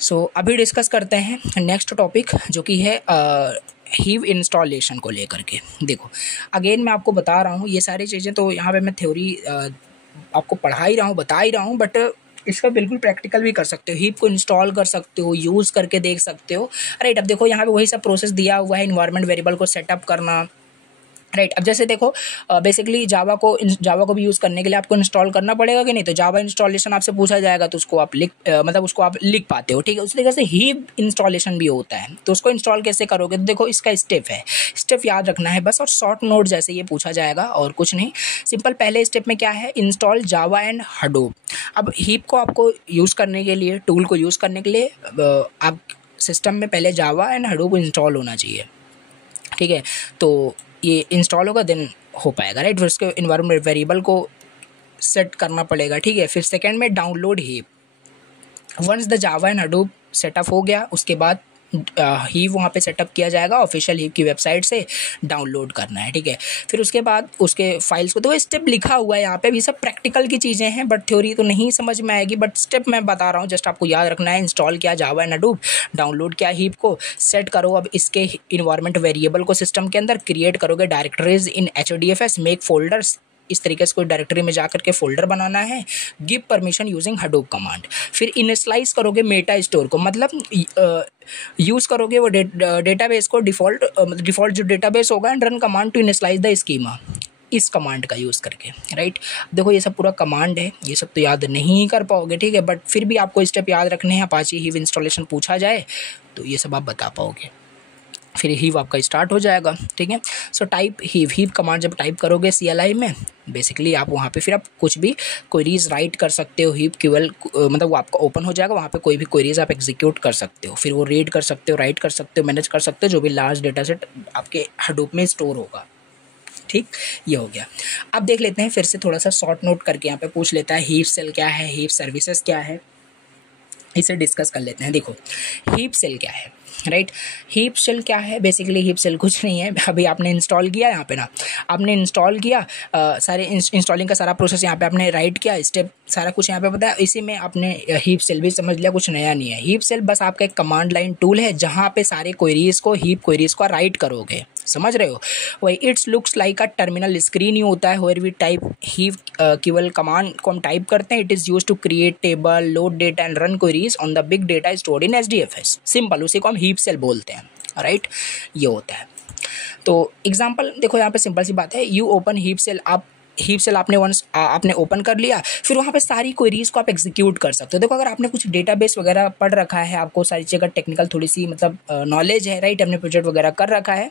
सो अभी डिस्कस करते हैं नेक्स्ट टॉपिक, जो कि है हीव इंस्टॉलेशन को लेकर के। देखो अगेन मैं आपको बता रहा हूँ, ये सारी चीज़ें तो यहाँ पे मैं थ्योरी आपको पढ़ा ही रहा हूँ, बता ही रहा हूँ, बट इसका बिल्कुल प्रैक्टिकल भी कर सकते हो। हीप को इंस्टॉल कर सकते हो, यूज़ करके देख सकते हो। राइट, अब देखो यहाँ पे वही सब प्रोसेस दिया हुआ है, इन्वायरमेंट वेरिएबल को सेटअप करना। राइट, अब जैसे देखो बेसिकली जावा को भी यूज़ करने के लिए आपको इंस्टॉल करना पड़ेगा कि नहीं, तो जावा इंस्टॉलेशन आपसे पूछा जाएगा तो उसको आप उसको आप लिख पाते हो। ठीक है, उसी तरीके से हीप इंस्टॉलेशन भी होता है, तो उसको इंस्टॉल कैसे करोगे, तो देखो इसका स्टेप याद रखना है बस, और शॉर्ट नोट जैसे ये पूछा जाएगा और कुछ नहीं। सिंपल पहले स्टेप में क्या है, इंस्टॉल जावा एंड हडूप। अब हीप को आपको यूज़ करने के लिए, टूल को यूज़ करने के लिए आप सिस्टम में पहले जावा एंड हडूप इंस्टॉल होना चाहिए। ठीक है, तो ये इंस्टॉल होगा देन हो पाएगा। राइट, फिर उसके इन्वायरमेंट वेरिएबल को सेट करना पड़ेगा। ठीक है, फिर सेकंड में download Hive. Once the Java and Hadoop setup हो गया, उसके बाद हीव वहाँ पे सेटअप किया जाएगा, ऑफिशियल हीव की वेबसाइट से डाउनलोड करना है। ठीक है, फिर उसके बाद उसके फाइल्स को, तो स्टेप लिखा हुआ है यहाँ पे, भी सब प्रैक्टिकल की चीज़ें हैं, बट थ्योरी तो नहीं समझ में आएगी, बट स्टेप मैं बता रहा हूँ, जस्ट आपको याद रखना है। इंस्टॉल किया जावा एंड हडूप, डाउनलोड किया हीव को, सेट करो अब इसके इन्वायरमेंट वेरिएबल को सिस्टम के अंदर, क्रिएट करोगे डायरेक्टरीज इन HDFS, मेक फोल्डर्स, इस तरीके से कोई डायरेक्टरी में जाकर के फोल्डर बनाना है, give permission using Hadoop command. फिर इनिशियलाइज करोगे मेटा स्टोर को, मतलब यूज़ करोगे वो डेटाबेस को, डिफ़ॉल्ट जो डेटाबेस होगा, and run command to initialise the schema, इस कमांड का यूज़ करके। राइट, देखो ये सब पूरा कमांड है, ये सब तो याद नहीं कर पाओगे। ठीक है, बट फिर भी आपको स्टेप याद रखने हैं, अपाची हीव इंस्टॉलेशन पूछा जाए तो ये सब आप बता पाओगे, फिर हीव आपका स्टार्ट हो जाएगा। ठीक है, सो टाइप हीव कमांड जब टाइप करोगे CLI में, बेसिकली आप वहाँ पे फिर आप कुछ भी क्वेरीज राइट कर सकते हो। हीव क्यूएल मतलब वो आपका ओपन हो जाएगा, वहाँ पे कोई भी क्वेरीज आप एग्जीक्यूट कर सकते हो, फिर वो रीड कर सकते हो, राइट कर सकते हो, मैनेज कर सकते हो, जो भी लार्ज डेटा सेट आपके हडूप में स्टोर होगा। ठीक, ये हो गया। अब देख लेते हैं फिर से थोड़ा सा शॉर्ट नोट करके, यहाँ पे पूछ लेता है हीव सेल क्या है, हीव सर्विसेज क्या है, इसे डिस्कस कर लेते हैं। देखो हीव सेल क्या है, राइट, हीप शेल क्या है, बेसिकली हीप शेल कुछ नहीं है। अभी आपने इंस्टॉल किया, यहाँ पे ना आपने इंस्टॉल किया, सारे इंस्टॉलिंग का सारा प्रोसेस यहाँ पे आपने राइट किया, स्टेप सारा कुछ यहाँ पे पता है, इसी में आपने हीप शेल भी समझ लिया, कुछ नया नहीं है। हीप शेल बस आपका एक कमांड लाइन टूल है, जहाँ पे सारे क्वेरीज को, हीप क्वेरीज को राइट करोगे, समझ रहे हो। वही it's looks like a terminal screen ही होता है, वेयर वी टाइप हीव केवल कमांड को हम टाइप करते हैं। It is use to create table, load data and run queries on the big data stored in HDFS। Simple, उसी को हम हीप सेल बोलते हैं। राइट, ये होता है। तो एग्जांपल देखो, यहाँ पे सिंपल सी बात है, यू ओपन हीप सेल, आप हीप सेल आपने ओपन कर लिया, फिर वहाँ पे सारी क्वेरीज को आप एग्जीक्यूट कर सकते हो। देखो अगर आपने कुछ डेटाबेस वगैरह पढ़ रखा है, आपको सारी चीज़ का टेक्निकल थोड़ी सी मतलब नॉलेज है, राइट, आपने प्रोजेक्ट वगैरह कर रखा है,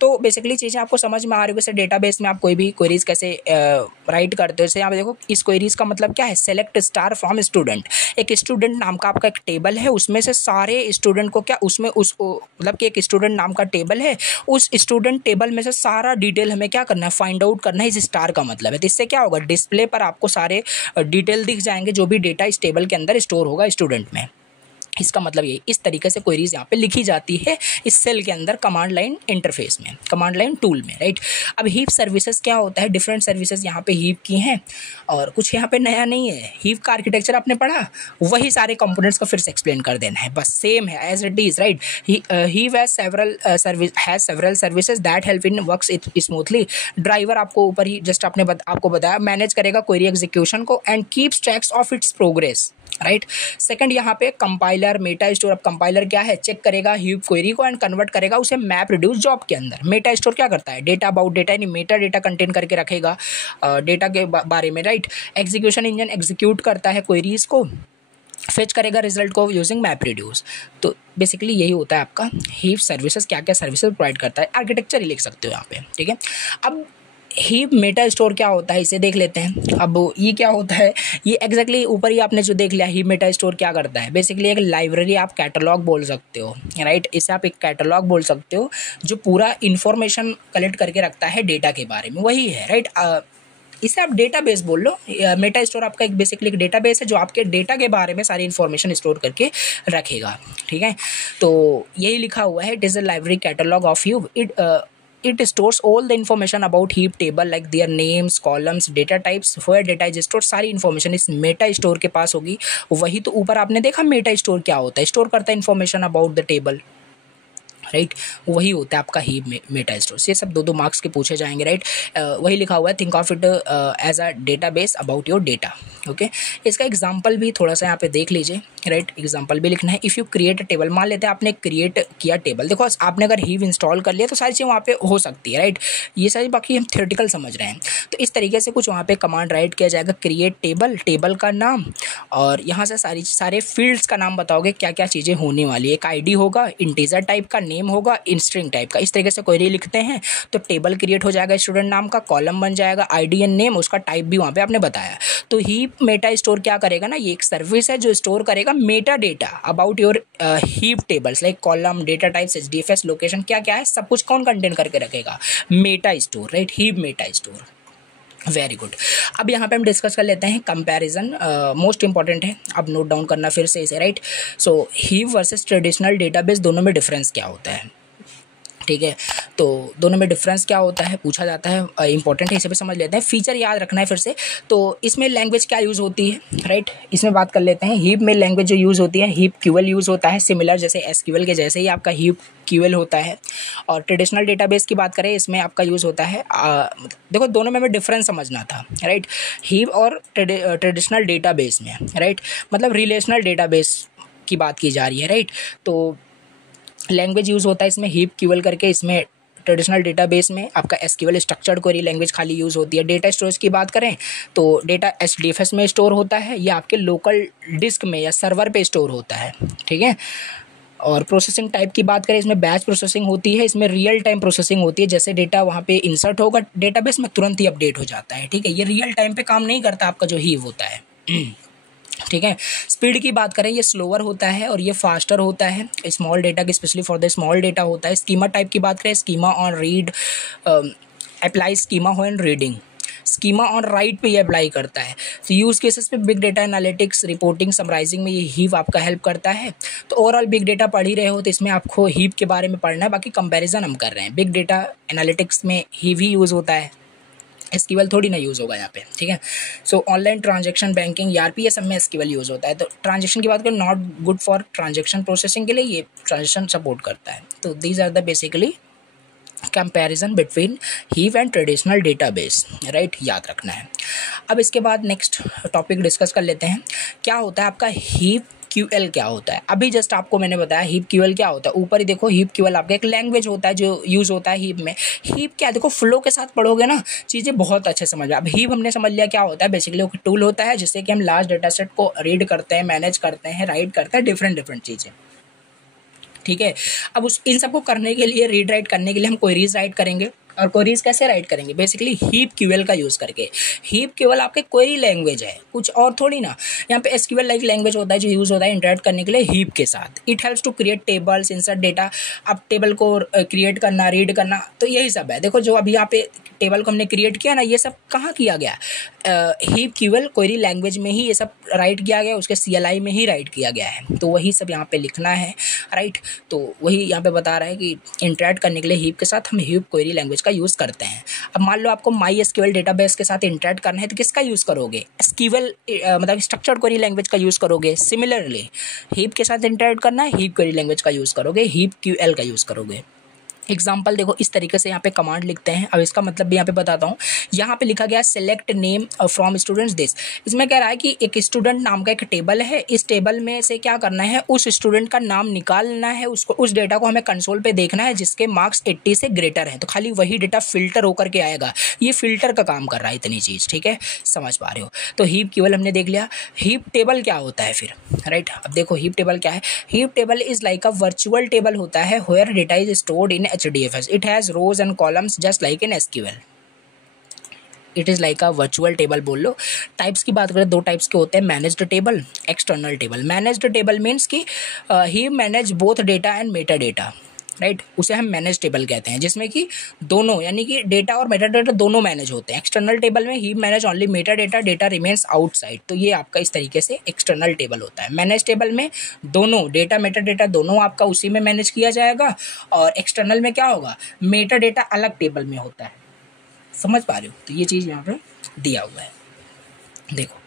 तो बेसिकली चीज़ें आपको समझ में आ रही है। वैसे डेटाबेस में आप कोई भी क्वेरीज कैसे राइट करते हो, जैसे यहाँ पे देखो इस क्वेरीज का मतलब क्या है, सेलेक्ट स्टार फ्रॉम स्टूडेंट। एक स्टूडेंट नाम का आपका एक टेबल है, उसमें से सारे स्टूडेंट को क्या, उसमें मतलब कि एक स्टूडेंट नाम का टेबल है, उस स्टूडेंट टेबल में से सारा डिटेल हमें क्या करना है, फाइंड आउट करना है। इस स्टार का मतलब है, तो इससे क्या होगा, डिस्प्ले पर आपको सारे डिटेल दिख जाएंगे, जो भी डेटा इस टेबल के अंदर स्टोर होगा स्टूडेंट में। इसका मतलब ये, इस तरीके से क्वेरीज यहाँ पे लिखी जाती है इस सेल के अंदर, कमांड लाइन इंटरफेस में, कमांड लाइन टूल में। राइट, अब हीप सर्विसेज क्या होता है, डिफरेंट सर्विसेज यहाँ पे हीप की हैं, और कुछ यहाँ पे नया नहीं है। हीप का आर्किटेक्चर आपने पढ़ा, वही सारे कंपोनेंट्स को फिर से एक्सप्लेन कर देना है, बस सेम है as it is. Right, Hive has several services that help in works smoothly. Driver आपको ऊपर ही जस्ट आपको बताया, मैनेज करेगा क्वेरी एग्जीक्यूशन को and keeps tracks of its progress. Right, second यहाँ पे कंपाइलर, मेटा स्टोर। अब कंपाइलर क्या है, चेक करेगा हीप क्वेरी को एंड कन्वर्ट करेगा उसे मैप रिड्यूस जॉब के अंदर। मेटा स्टोर क्या करता है, डेटा अबाउट डेटा, यानी मेटा डेटा कंटेन करके रखेगा डेटा के बारे में। राइट, एग्जीक्यूशन इंजन एग्जीक्यूट करता है क्वेरीज को, फेच करेगा रिजल्ट को यूजिंग मैप रिड्यूस। तो बेसिकली यही होता है आपका हीप सर्विसेज, क्या क्या सर्विसेज प्रोवाइड करता है, आर्किटेक्चर ही लिख सकते हो यहाँ पे। ठीक है, अब हीप मेटा स्टोर क्या होता है, इसे देख लेते हैं। अब ये क्या होता है, ये एग्जैक्टली ऊपर ही आपने जो देख लिया, हीप मेटा स्टोर क्या करता है, बेसिकली एक लाइब्रेरी, आप कैटलॉग बोल सकते हो। राइट, इसे आप एक कैटलॉग बोल सकते हो, जो पूरा इंफॉर्मेशन कलेक्ट करके रखता है डेटा के बारे में, वही है। राइट, इसे आप डेटाबेस बोल लो। मेटा स्टोर आपका एक बेसिकली एक डेटाबेस है, जो आपके डेटा के बारे में सारी इन्फॉर्मेशन स्टोर करके रखेगा। ठीक है, तो यही लिखा हुआ है, it is a library catalogue of heap. It stores all the information about heap table like their names, columns, data types, where data is stored, सारी इन्फॉर्मेशन इस मेटा स्टोर के पास होगी। वही तो ऊपर आपने देखा मेटा स्टोर क्या होता है, स्टोर करता है information about the table. Right वही होता है आपका हीप मेटा स्टोर। ये सब 2-2 मार्क्स के पूछे जाएंगे, राइट। वही लिखा हुआ है, think of it as a database about your data. Okay, इसका एग्जांपल भी थोड़ा सा यहाँ पे देख लीजिए, राइट। एग्जांपल भी लिखना है। If you create a table, मान लेते हैं आपने क्रिएट किया टेबल, देखो आपने अगर हीप इंस्टॉल कर लिया तो सारी चीज़ें वहाँ पे हो सकती है, राइट। ये सारी बाकी हम थ्योरेटिकल समझ रहे हैं। तो इस तरीके से कुछ वहाँ पे कमांड राइट किया जाएगा, क्रिएट टेबल, टेबल का नाम, और यहाँ से सारे फील्ड्स का नाम बताओगे क्या क्या चीज़ें होने वाली है। एक आईडी होगा, इंटीजर टाइप का नेम होगा, स्ट्रिंग टाइप का। इस तरीके से क्वेरी लिखते हैं तो टेबल क्रिएट हो जाएगा स्टूडेंट नाम का, कॉलम बन जाएगा, आईडी एंड नेम, उसका टाइप भी वहाँ पे आपने बताया। तो हीप मेटा स्टोर क्या करेगा ना, ये एक सर्विस है जो स्टोर करेगा meta data about your Hive tables, like column, data types, HDFS, location, क्या क्या है सब कुछ कौन कंटेन करके रखेगा, meta store, right, Hive meta store. Very good. अब यहाँ पे हम डिस्कस कर लेते हैं कंपैरिजन, मोस्ट इंपॉर्टेंट है, अब नोट डाउन करना फिर से इसे, राइट। सो हीप वर्सेस ट्रेडिशनल डेटाबेस, दोनों में डिफरेंस क्या होता है, ठीक है। तो दोनों में डिफरेंस क्या होता है पूछा जाता है, इंपॉर्टेंट है, इसे भी समझ लेते हैं। फीचर याद रखना है फिर से। तो इसमें लैंग्वेज क्या यूज़ होती है, राइट, इसमें बात कर लेते हैं। हीप में लैंग्वेज जो यूज़ होती है, हीप क्यूएल यूज़ होता है, सिमिलर जैसे एसक्यूएल के जैसे ही आपका हीप क्यूएल होता है। और ट्रेडिशनल डेटाबेस की बात करें, इसमें आपका यूज़ होता है, देखो दोनों में हमें डिफरेंस समझना था, राइट। हीप और ट्रेडिशनल डेटाबेस में, राइट, मतलब रिलेशनल डेटाबेस की बात की जा रही है, राइट। तो लैंग्वेज यूज़ होता है इसमें हीप क्यूएल करके, इसमें ट्रेडिशनल डेटाबेस में आपका एसक्यूएल स्ट्रक्चर्ड क्वेरी लैंग्वेज खाली यूज़ होती है। डेटा स्टोरेज की बात करें तो डेटा एचडीएफएस में स्टोर होता है, या आपके लोकल डिस्क में या सर्वर पे स्टोर होता है, ठीक है। और प्रोसेसिंग टाइप की बात करें, इसमें बैच प्रोसेसिंग होती है, इसमें रियल टाइम प्रोसेसिंग होती है, जैसे डेटा वहाँ पे इंसर्ट होगा डेटाबेस में तुरंत ही अपडेट हो जाता है, ठीक है। ये रियल टाइम पे काम नहीं करता आपका जो हीप होता है, ठीक है। स्पीड की बात करें, ये स्लोअर होता है और ये फास्टर होता है, स्मॉल डेटा की, specially for the small data होता है। स्कीमा टाइप की बात करें, schema on read apply, schema on reading, schema on write पे ये अप्लाई करता है। तो यूज़ केसेस पे big data analytics, reporting, summarising में ये हीप आपका हेल्प करता है। तो ओवरऑल बिग डेटा पढ़ ही रहे हो तो इसमें आपको हीप के बारे में पढ़ना है, बाकी कंपैरिजन हम कर रहे हैं। बिग डेटा एनालिटिक्स में हीप ही यूज़ होता है, एसक्यूएल थोड़ी ना यूज़ होगा यहाँ पे, ठीक है। सो ऑनलाइन ट्रांजैक्शन, बैंकिंग, ईआरपी, ये सब में एसक्यूएल यूज़ होता है। तो ट्रांजैक्शन की बात करें, not good for transaction processing के लिए ये ट्रांजैक्शन सपोर्ट करता है। तो these are the basically comparison between Hive and traditional database, right, याद रखना है। अब इसके बाद नेक्स्ट टॉपिक डिस्कस कर लेते हैं, क्या होता है आपका हीप क्यूएल क्या होता है। अभी जस्ट आपको मैंने बताया हीप क्यूएल क्या होता है, ऊपर ही देखो हीप क्यूएल आपका एक लैंग्वेज होता है जो यूज़ होता है हीप में। हीप क्या, देखो फ्लो के साथ पढ़ोगे ना चीज़ें बहुत अच्छे समझ। अब हीप हमने समझ लिया क्या होता है, बेसिकली एक टूल होता है जिससे कि हम लार्ज डेटा सेट को रीड करते हैं, मैनेज करते हैं, राइट करते हैं, डिफरेंट चीज़ें, ठीक है। अब इन सबको करने के लिए, रीड राइट करने के लिए हम क्वेरीज राइट करेंगे। और क्वेरीज कैसे राइट करेंगे, बेसिकली हीप क्यूएल का यूज़ करके। हीप क्यूएल आपके क्वेरी लैंग्वेज है, कुछ और थोड़ी ना। यहाँ पे एसक्यूएल लाइक लैंग्वेज होता है जो यूज़ होता है इंटरेक्ट करने के लिए हीप के साथ। It helps to create tables, insert data, अब टेबल को क्रिएट करना, रीड करना, तो यही सब है। देखो जो अभी यहाँ पे टेबल को हमने क्रिएट किया ना, ये सब कहाँ किया गया, हीप क्यूएल क्वेरी लैंग्वेज में ही ये सब राइट किया गया, उसके सीएलआई में ही राइट किया गया है। तो वही सब यहाँ पे लिखना है, राइट। तो वही यहाँ पे बता रहा है कि इंटरेक्ट करने के लिए हीप के साथ हम हीप क्वेरी लैंग्वेज का यूज़ करते हैं। अब मान लो आपको माई एसक्यूएल डेटाबेस के साथ इंटरेक्ट करना है तो किसका यूज़ करोगे, एसक्यूएल मतलब स्ट्रक्चर्ड क्वेरी लैंग्वेज का यूज़ करोगे। सिमिलरली हीप के साथ इंटरेक्ट करना है, हीप क्वेरी लैंग्वेज का यूज़ करोगे, हीप क्यूएल का यूज़ करोगे। एग्जाम्पल देखो इस तरीके से यहाँ पे कमांड लिखते हैं। अब इसका मतलब भी यहाँ पे बताता हूँ। यहाँ पे लिखा गया select name from students this. इसमें कह रहा है कि एक स्टूडेंट नाम का एक टेबल है, इस टेबल में से क्या करना है, उस स्टूडेंट का नाम निकालना है, उसको उस डेटा को हमें कंसोल पे देखना है जिसके मार्क्स 80 से ग्रेटर है। तो खाली वही डेटा फिल्टर होकर के आएगा, ये फिल्टर का काम कर रहा है इतनी चीज़, ठीक है, समझ पा रहे हो। तो हीप केवल हमने देख लिया। हीप टेबल क्या होता है फिर, राइट। अब देखो हीप टेबल क्या है। Hive table is like a virtual table होता है where data is stored in HDFS. It has rows and columns just like in SQL. It is like a virtual table बोल लो। टाइप्स की बात करें, दो टाइप्स के होते हैं, managed table, external table. Managed table means कि Hive manage both data and meta data, right, उसे हम मैनेज टेबल कहते हैं, जिसमें कि दोनों यानी कि डेटा और मेटा डेटा दोनों मैनेज होते हैं। एक्सटर्नल टेबल में Hive manage only meta data, data remains outside. तो ये आपका इस तरीके से एक्सटर्नल टेबल होता है। मैनेज टेबल में दोनों डेटा मेटा डेटा दोनों आपका उसी में मैनेज किया जाएगा, और एक्सटर्नल में क्या होगा, मेटा डेटा अलग टेबल में होता है। समझ पा रहे हो, तो ये चीज़ यहाँ पे दिया हुआ है। देखो,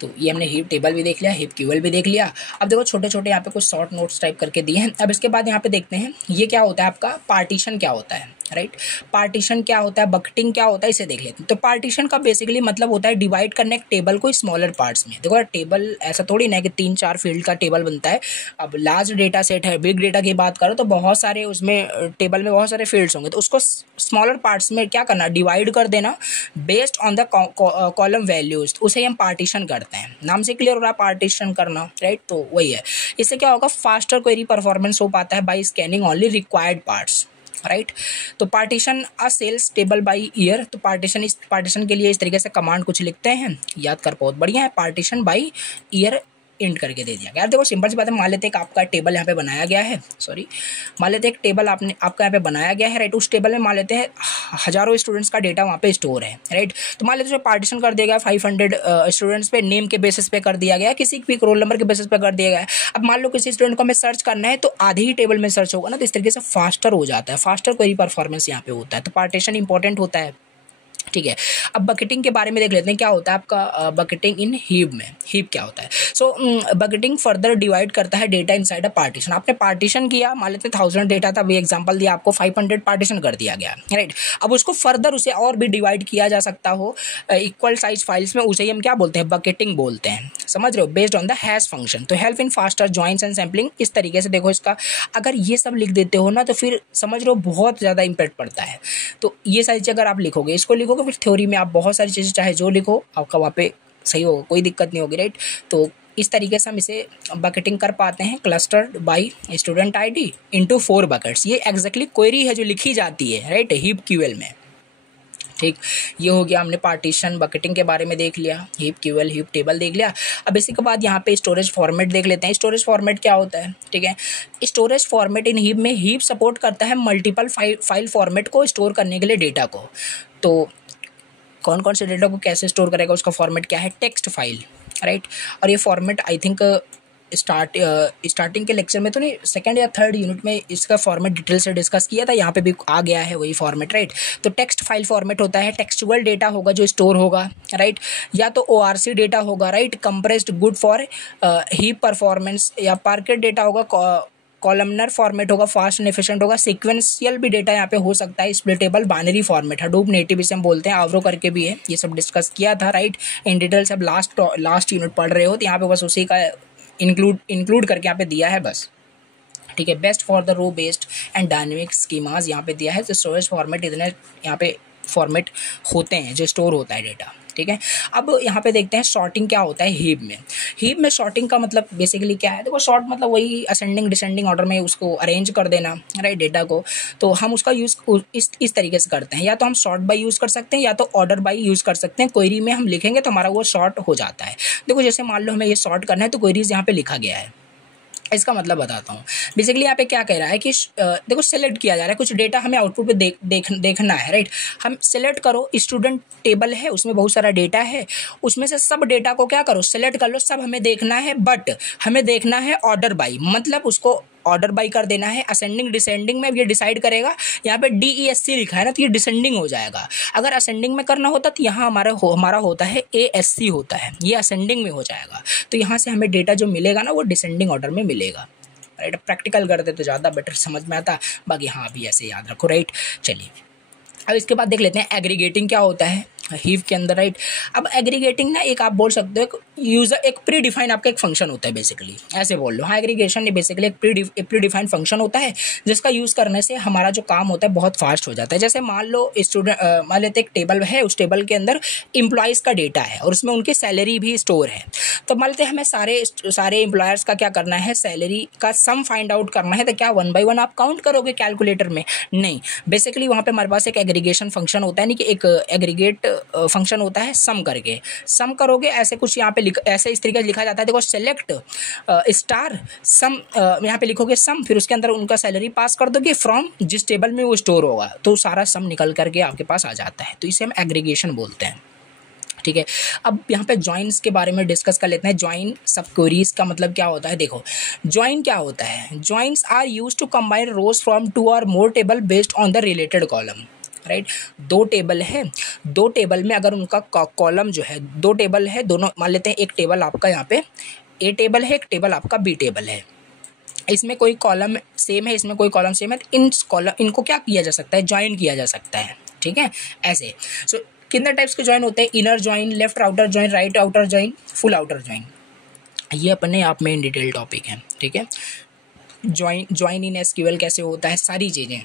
तो ये हमने हीप टेबल भी देख लिया, हीप क्यूएल भी देख लिया। अब देखो छोटे छोटे यहाँ पे कुछ शॉर्ट नोट्स टाइप करके दिए हैं। अब इसके बाद यहाँ पे देखते हैं ये क्या होता है आपका पार्टीशन क्या होता है, राइट। पार्टीशन क्या होता है, बकेटिंग क्या होता है, इसे देख लेते हैं। तो पार्टीशन का बेसिकली मतलब होता है डिवाइड करने एक टेबल को स्मॉलर पार्ट्स में। देखो टेबल ऐसा थोड़ी ना कि 3-4 फील्ड का टेबल बनता है। अब लार्ज डेटा सेट है, बिग डेटा की बात करो तो बहुत सारे उसमें टेबल में बहुत सारे फील्ड्स होंगे, तो उसको स्मॉलर पार्ट्स में क्या करना, डिवाइड कर देना based on the column values, उसे हम पार्टीशन करते हैं। नाम से क्लियर हो रहा है पार्टीशन करना, राइट। तो वही है, इससे क्या होगा, फास्टर क्वेरी परफॉर्मेंस हो पाता है by scanning only required parts, right. तो partition a sales table by year, तो पार्टीशन के लिए इस तरीके से कमांड कुछ लिखते हैं, याद कर बहुत बढ़िया है। पार्टीशन बाय ईयर इंट करके दे दिया गया। देखो सिंपल सी बात है, मान लेते हैं कि आपका टेबल यहाँ पे बनाया गया है, मान लेते हैं एक टेबल आपका यहाँ पे बनाया गया है, राइट। उस टेबल में मान लेते हैं हजारों स्टूडेंट्स का डेटा वहाँ पे स्टोर है, राइट। तो मान लेते हैं पार्टीशन कर दिया गया 500 स्टूडेंट्स पे, नेम के बेसिस पे कर दिया गया, किसी भी रोल नंबर के बेसिस पे कर दिया गया है। अब मान लो किसी स्टूडेंट को हमें सर्च करना है तो आधे ही टेबल में सर्च होगा ना, तो इस तरीके से फास्टर हो जाता है, फास्टर क्वेरी परफॉर्मेंस यहाँ पे होता है। तो पार्टीशन इंपॉर्टेंट होता है, ठीक है। अब बकेटिंग के बारे में देख लेते हैं, क्या होता है आपका बकेटिंग इन हीप में। हीप क्या होता है, सो बकेटिंग फर्दर डिवाइड करता है डेटा इनसाइड अ पार्टीशन। आपने पार्टीशन किया, मान लेते 1000 डेटा था, अभी एग्जांपल दिया आपको, 500 पार्टीशन कर दिया गया, राइट। अब उसको फर्दर उसे और भी डिवाइड किया जा सकता हो इक्वल साइज फाइल्स में, उसे ही हम क्या बोलते हैं, बकेटिंग बोलते हैं, समझ रहे हो, based on the hash function. तो help in faster joins and sampling, इस तरीके से देखो इसका अगर ये सब लिख देते हो ना तो फिर समझ रहे हो बहुत ज़्यादा इम्पैक्ट पड़ता है। तो ये सारी चीज़ अगर आप लिखोगे, इसको लिखोगे, फिर थ्योरी में आप बहुत सारी चीज़ें चाहे जो लिखो आपका वहाँ पे सही होगा, कोई दिक्कत नहीं होगी, राइट। तो इस तरीके से हम इसे बकेटिंग कर पाते हैं, clustered by student ID into 4 buckets. ये एग्जैक्टली क्वेरी है जो लिखी जाती है, राइट, हीप क्यूएल में, ठीक। ये हो गया, हमने पार्टीशन बकेटिंग के बारे में देख लिया, हीप क्यूएल हीप टेबल देख लिया। अब इसी के बाद यहाँ पे स्टोरेज फॉर्मेट देख लेते हैं। स्टोरेज फॉर्मेट क्या होता है, ठीक है। स्टोरेज फॉर्मेट इन हीप में, हीप सपोर्ट करता है मल्टीपल फाइल फॉर्मेट को स्टोर करने के लिए डेटा को। तो कौन कौन से डेटा को कैसे स्टोर करेगा, उसका फॉर्मेट क्या है, टेक्स्ट फाइल, राइट। और ये फॉर्मेट आई थिंक स्टार्टिंग के लेक्चर में तो नहीं, सेकंड या थर्ड यूनिट में इसका फॉर्मेट डिटेल से डिस्कस किया था, यहाँ पे भी आ गया है वही फॉर्मेट, राइट। तो टेक्स्ट फाइल फॉर्मेट होता है, टेक्सचुअल डेटा होगा जो स्टोर होगा, राइट, या तो ORC डेटा होगा, right, compressed good for heap performance, या पार्केट डेटा होगा, कॉलमनर फॉर्मेट होगा, फास्ट एंड एफिशिएंट होगा, सीक्वेंशियल भी डेटा यहाँ पे हो सकता है, splittable binary format, Hadoop native इसे हम बोलते हैं, आवरो करके भी है, ये सब डिस्कस किया था, राइट, इन डिटेल से। अब लास्ट यूनिट पढ़ रहे हो तो यहाँ पे बस उसी का इंक्लूड करके यहाँ पे दिया है बस, ठीक है। Best for the row based and dynamic schemas यहाँ पे दिया है। तो स्टोरेज फॉर्मेट इतने यहाँ पे फॉर्मेट होते हैं जो स्टोर होता है डेटा, ठीक है। अब यहाँ पे देखते हैं सॉर्टिंग क्या होता है हीप में। हीप में सॉर्टिंग का मतलब बेसिकली क्या है, देखो सॉर्ट मतलब वही असेंडिंग डिसेंडिंग ऑर्डर में उसको अरेंज कर देना, राइट, डेटा को। तो हम उसका यूज़ इस तरीके से करते हैं, या तो हम सॉर्ट बाय यूज़ कर सकते हैं या तो ऑर्डर बाय यूज़ कर सकते हैं। क्वेरी में हम लिखेंगे तो हमारा वो सॉर्ट हो जाता है। देखो जैसे मान लो हमें ये सॉर्ट करना है तो क्वेरीज यहाँ पे लिखा गया है, इसका मतलब बताता हूँ। बेसिकली यहाँ पे क्या कह रहा है कि देखो सेलेक्ट किया जा रहा है, कुछ डेटा हमें आउटपुट पे देखना है, राइट। हम सेलेक्ट करो, स्टूडेंट टेबल है, उसमें बहुत सारा डेटा है, उसमें से सब डेटा को क्या करो, सेलेक्ट कर लो, सब हमें देखना है, बट हमें देखना है ऑर्डर बाई, मतलब उसको ऑर्डर बाई कर देना है। असेंडिंग डिसेंडिंग में ये डिसाइड करेगा, यहाँ पे DESC लिखा है ना तो ये डिसेंडिंग हो जाएगा। अगर असेंडिंग में करना होता तो यहाँ हमारा होता है ASC होता है, ये असेंडिंग में हो जाएगा। तो यहाँ से हमें डेटा जो मिलेगा ना वो डिसेंडिंग ऑर्डर में मिलेगा, राइट। प्रैक्टिकल करते तो ज़्यादा बेटर समझ में आता, बाकी हाँ भी ऐसे याद रखो, राइट। चलिए अब इसके बाद देख लेते हैं एग्रीगेटिंग क्या होता है हीप के अंदर, राइट। अब एग्रीगेटिंग ना एक आप बोल सकते हो एक प्री डिफाइन आपका एक फंक्शन होता है, बेसिकली ऐसे बोल लो। हाँ, एग्रीगेशन बेसिकली एक प्री डिफाइन फंक्शन होता है जिसका यूज़ करने से हमारा जो काम होता है बहुत फास्ट हो जाता है। जैसे मान लो मान लेते एक टेबल है, उस टेबल के अंदर एम्प्लॉयज़ का डेटा है और उसमें उनकी सैलरी भी स्टोर है। तो मान लेते हमें सारे एम्प्लॉयर्स का क्या करना है, सैलरी का सम फाइंड आउट करना है। तो क्या 1 by 1 आप काउंट करोगे कैलकुलेटर में? नहीं, बेसिकली वहाँ पे हमारे पास एक एग्रीगेशन फंक्शन होता है, नहीं कि एक एग्रीगेट फंक्शन होता है, सम करके सम करोगे। ऐसे कुछ यहाँ पे ऐसे इस तरीके से लिखा जाता है, देखो सेलेक्ट स्टार सम, यहाँ पे लिखोगे सम, फिर उसके अंदर उनका सैलरी पास कर दोगे फ्रॉम जिस टेबल में वो स्टोर होगा, तो सारा सम निकल करके आपके पास आ जाता है। तो इसे हम एग्रीगेशन बोलते हैं, ठीक है। अब यहाँ पे जॉइंस के बारे में डिस्कस कर लेते हैं। जॉइन सब क्वेरीज का मतलब क्या होता है, देखो जॉइन क्या होता है, joins are used to combine rows from 2 or more table based on the related column, right. दो टेबल है, दो टेबल में अगर उनका कॉलम जो है, दो टेबल है, दोनों मान लेते हैं एक टेबल आपका यहाँ पे ए टेबल है, एक टेबल आपका बी टेबल है, इसमें कोई कॉलम सेम है, इसमें कोई कॉलम सेम है, तो इन कॉलम इनको क्या किया जा सकता है, ज्वाइन किया जा सकता है, ठीक है। ऐसे सो कितने टाइप्स के ज्वाइन होते हैं, inner join, left outer join, right outer join, full outer join, ये अपने आप में इन डिटेल टॉपिक है, ठीक है। ज्वाइन इन एसक्यूएल कैसे होता है, सारी चीज़ें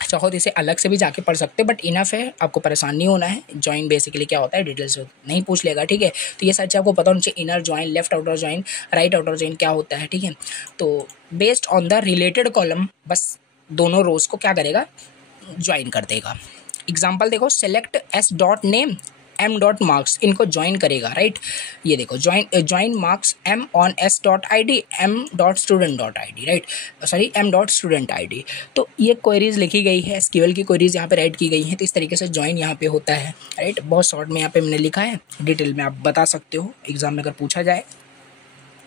चाहो तो इसे अलग से भी जाके पढ़ सकते हो, बट इनफ है, आपको परेशान नहीं होना है। ज्वाइन बेसिकली क्या होता है डिटेल से नहीं पूछ लेगा, ठीक है। तो ये सच आपको पता होना चाहिए, inner join, left outer join, right outer join क्या होता है, ठीक है। तो based on the related column बस दोनों रोज को क्या करेगा, ज्वाइन कर देगा। एग्जाम्पल देखो, select S dot name M dot marks, इनको ज्वाइन करेगा, राइट। ये देखो join marks M on S dot I D M dot student dot I D, right, sorry M dot student I D. तो ये क्वेरीज लिखी गई है, एसक्यूएल की क्वेरीज यहाँ पे राइट की गई है। तो इस तरीके से ज्वाइन यहाँ पे होता है, राइट। बहुत शॉर्ट में यहाँ पे मैंने लिखा है, डिटेल में आप बता सकते हो एग्जाम में अगर पूछा जाए।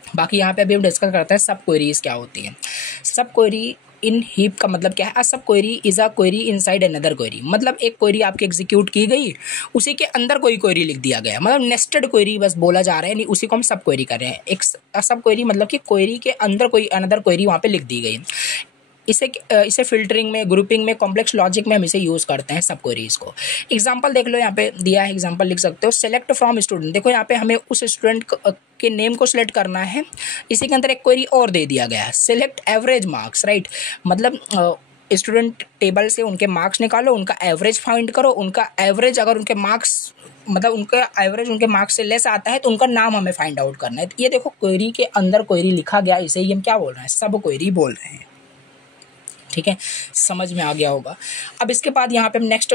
बाकी यहाँ पे अभी हम डिस्कस करते हैं सब क्वेरीज क्या होती है। सब क्वेरी इन हीप का मतलब क्या है, अ सब query is a query inside another query, मतलब एक क्वेरी आपकी एग्जीक्यूट की गई, उसी के अंदर कोई क्वेरी लिख दिया गया, मतलब नेस्टेड क्वेरी बस बोला जा रहा है, नहीं उसी को हम सब क्वेरी कर रहे हैं। एक सब क्वेरी मतलब कि क्वेरी के अंदर कोई अनदर क्वेरी वहाँ पे लिख दी गई। इसे फिल्टरिंग में, ग्रुपिंग में, कॉम्प्लेक्स लॉजिक में हम इसे यूज़ करते हैं सब क्वेरीज को। एग्जांपल देख लो, यहाँ पे दिया है, एग्जांपल लिख सकते हो। सेलेक्ट फ्रॉम स्टूडेंट, देखो यहाँ पे हमें उस स्टूडेंट के नेम को सिलेक्ट करना है, इसी के अंदर एक क्वेरी और दे दिया गया है, सेलेक्ट एवरेज मार्क्स, राइट। मतलब स्टूडेंट टेबल से उनके मार्क्स निकालो, उनका एवरेज फाइंड करो, उनका एवरेज अगर उनके मार्क्स मतलब उनका एवरेज उनके मार्क्स से लेस आता है तो उनका नाम हमें फाइंड आउट करना है। तो ये देखो क्वेरी के अंदर क्वेरी लिखा गया, इसे ही हम क्या बोल रहे हैं, सब क्वेरी बोल रहे हैं, ठीक है। समझ में आ गया होगा। अब इसके बाद यहाँ पे हम नेक्स्ट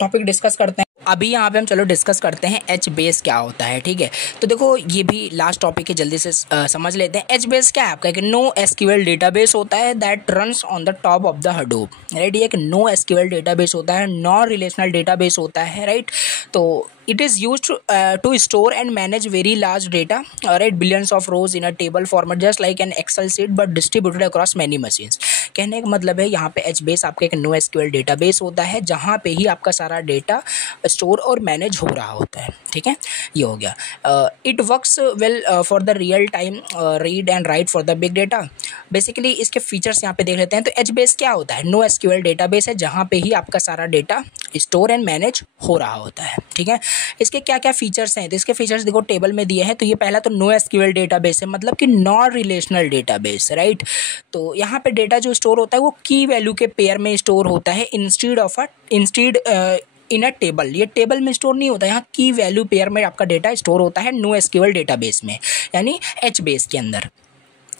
टॉपिक डिस्कस करते हैं। अभी यहाँ पे हम चलो डिस्कस करते हैं एच बेस क्या होता है, ठीक है। तो देखो ये भी लास्ट टॉपिक है, जल्दी से समझ लेते हैं। एच बेस क्या है आपका, कि नो एसक्यूएल डेटाबेस होता है that runs on the top of the Hadoop, right. ये एक नो एसक्यूएल डेटाबेस होता है, नॉन रिलेशनल डेटाबेस होता है, राइट। तो it is used to store and manage very large data, right, billions of rows in a table format just like an excel sheet but distributed across many machines। कहने का मतलब है यहाँ पे HBase आपका एक नो एसक्यूएल डेटाबेस होता है जहाँ पे ही आपका सारा डेटा स्टोर और मैनेज हो रहा होता है, ठीक है। ये हो गया। It works well for the real time read and right for the big data. Basically इसके फीचर्स यहाँ पे देख लेते हैं। तो HBase क्या होता है, नो एसक्यूएल डेटाबेस है जहाँ पे ही आपका सारा डेटा स्टोर एंड मैनेज हो रहा होता है, ठीक है। इसके क्या क्या फीचर्स हैं, तो इसके फीचर्स देखो टेबल में दिए हैं। तो ये पहला तो नो एसक्यूएल डेटाबेस है, मतलब कि नॉन रिलेशनल डेटाबेस, राइट। तो यहाँ पे डेटा जो स्टोर होता है वो की वैल्यू के पेयर में स्टोर होता है, इंस्टीड इन अ टेबल। ये टेबल में स्टोर नहीं होता, यहाँ की वैल्यू पेयर में आपका डेटा स्टोर होता है नो एसक्यूएल डेटाबेस में, यानी HBase के अंदर।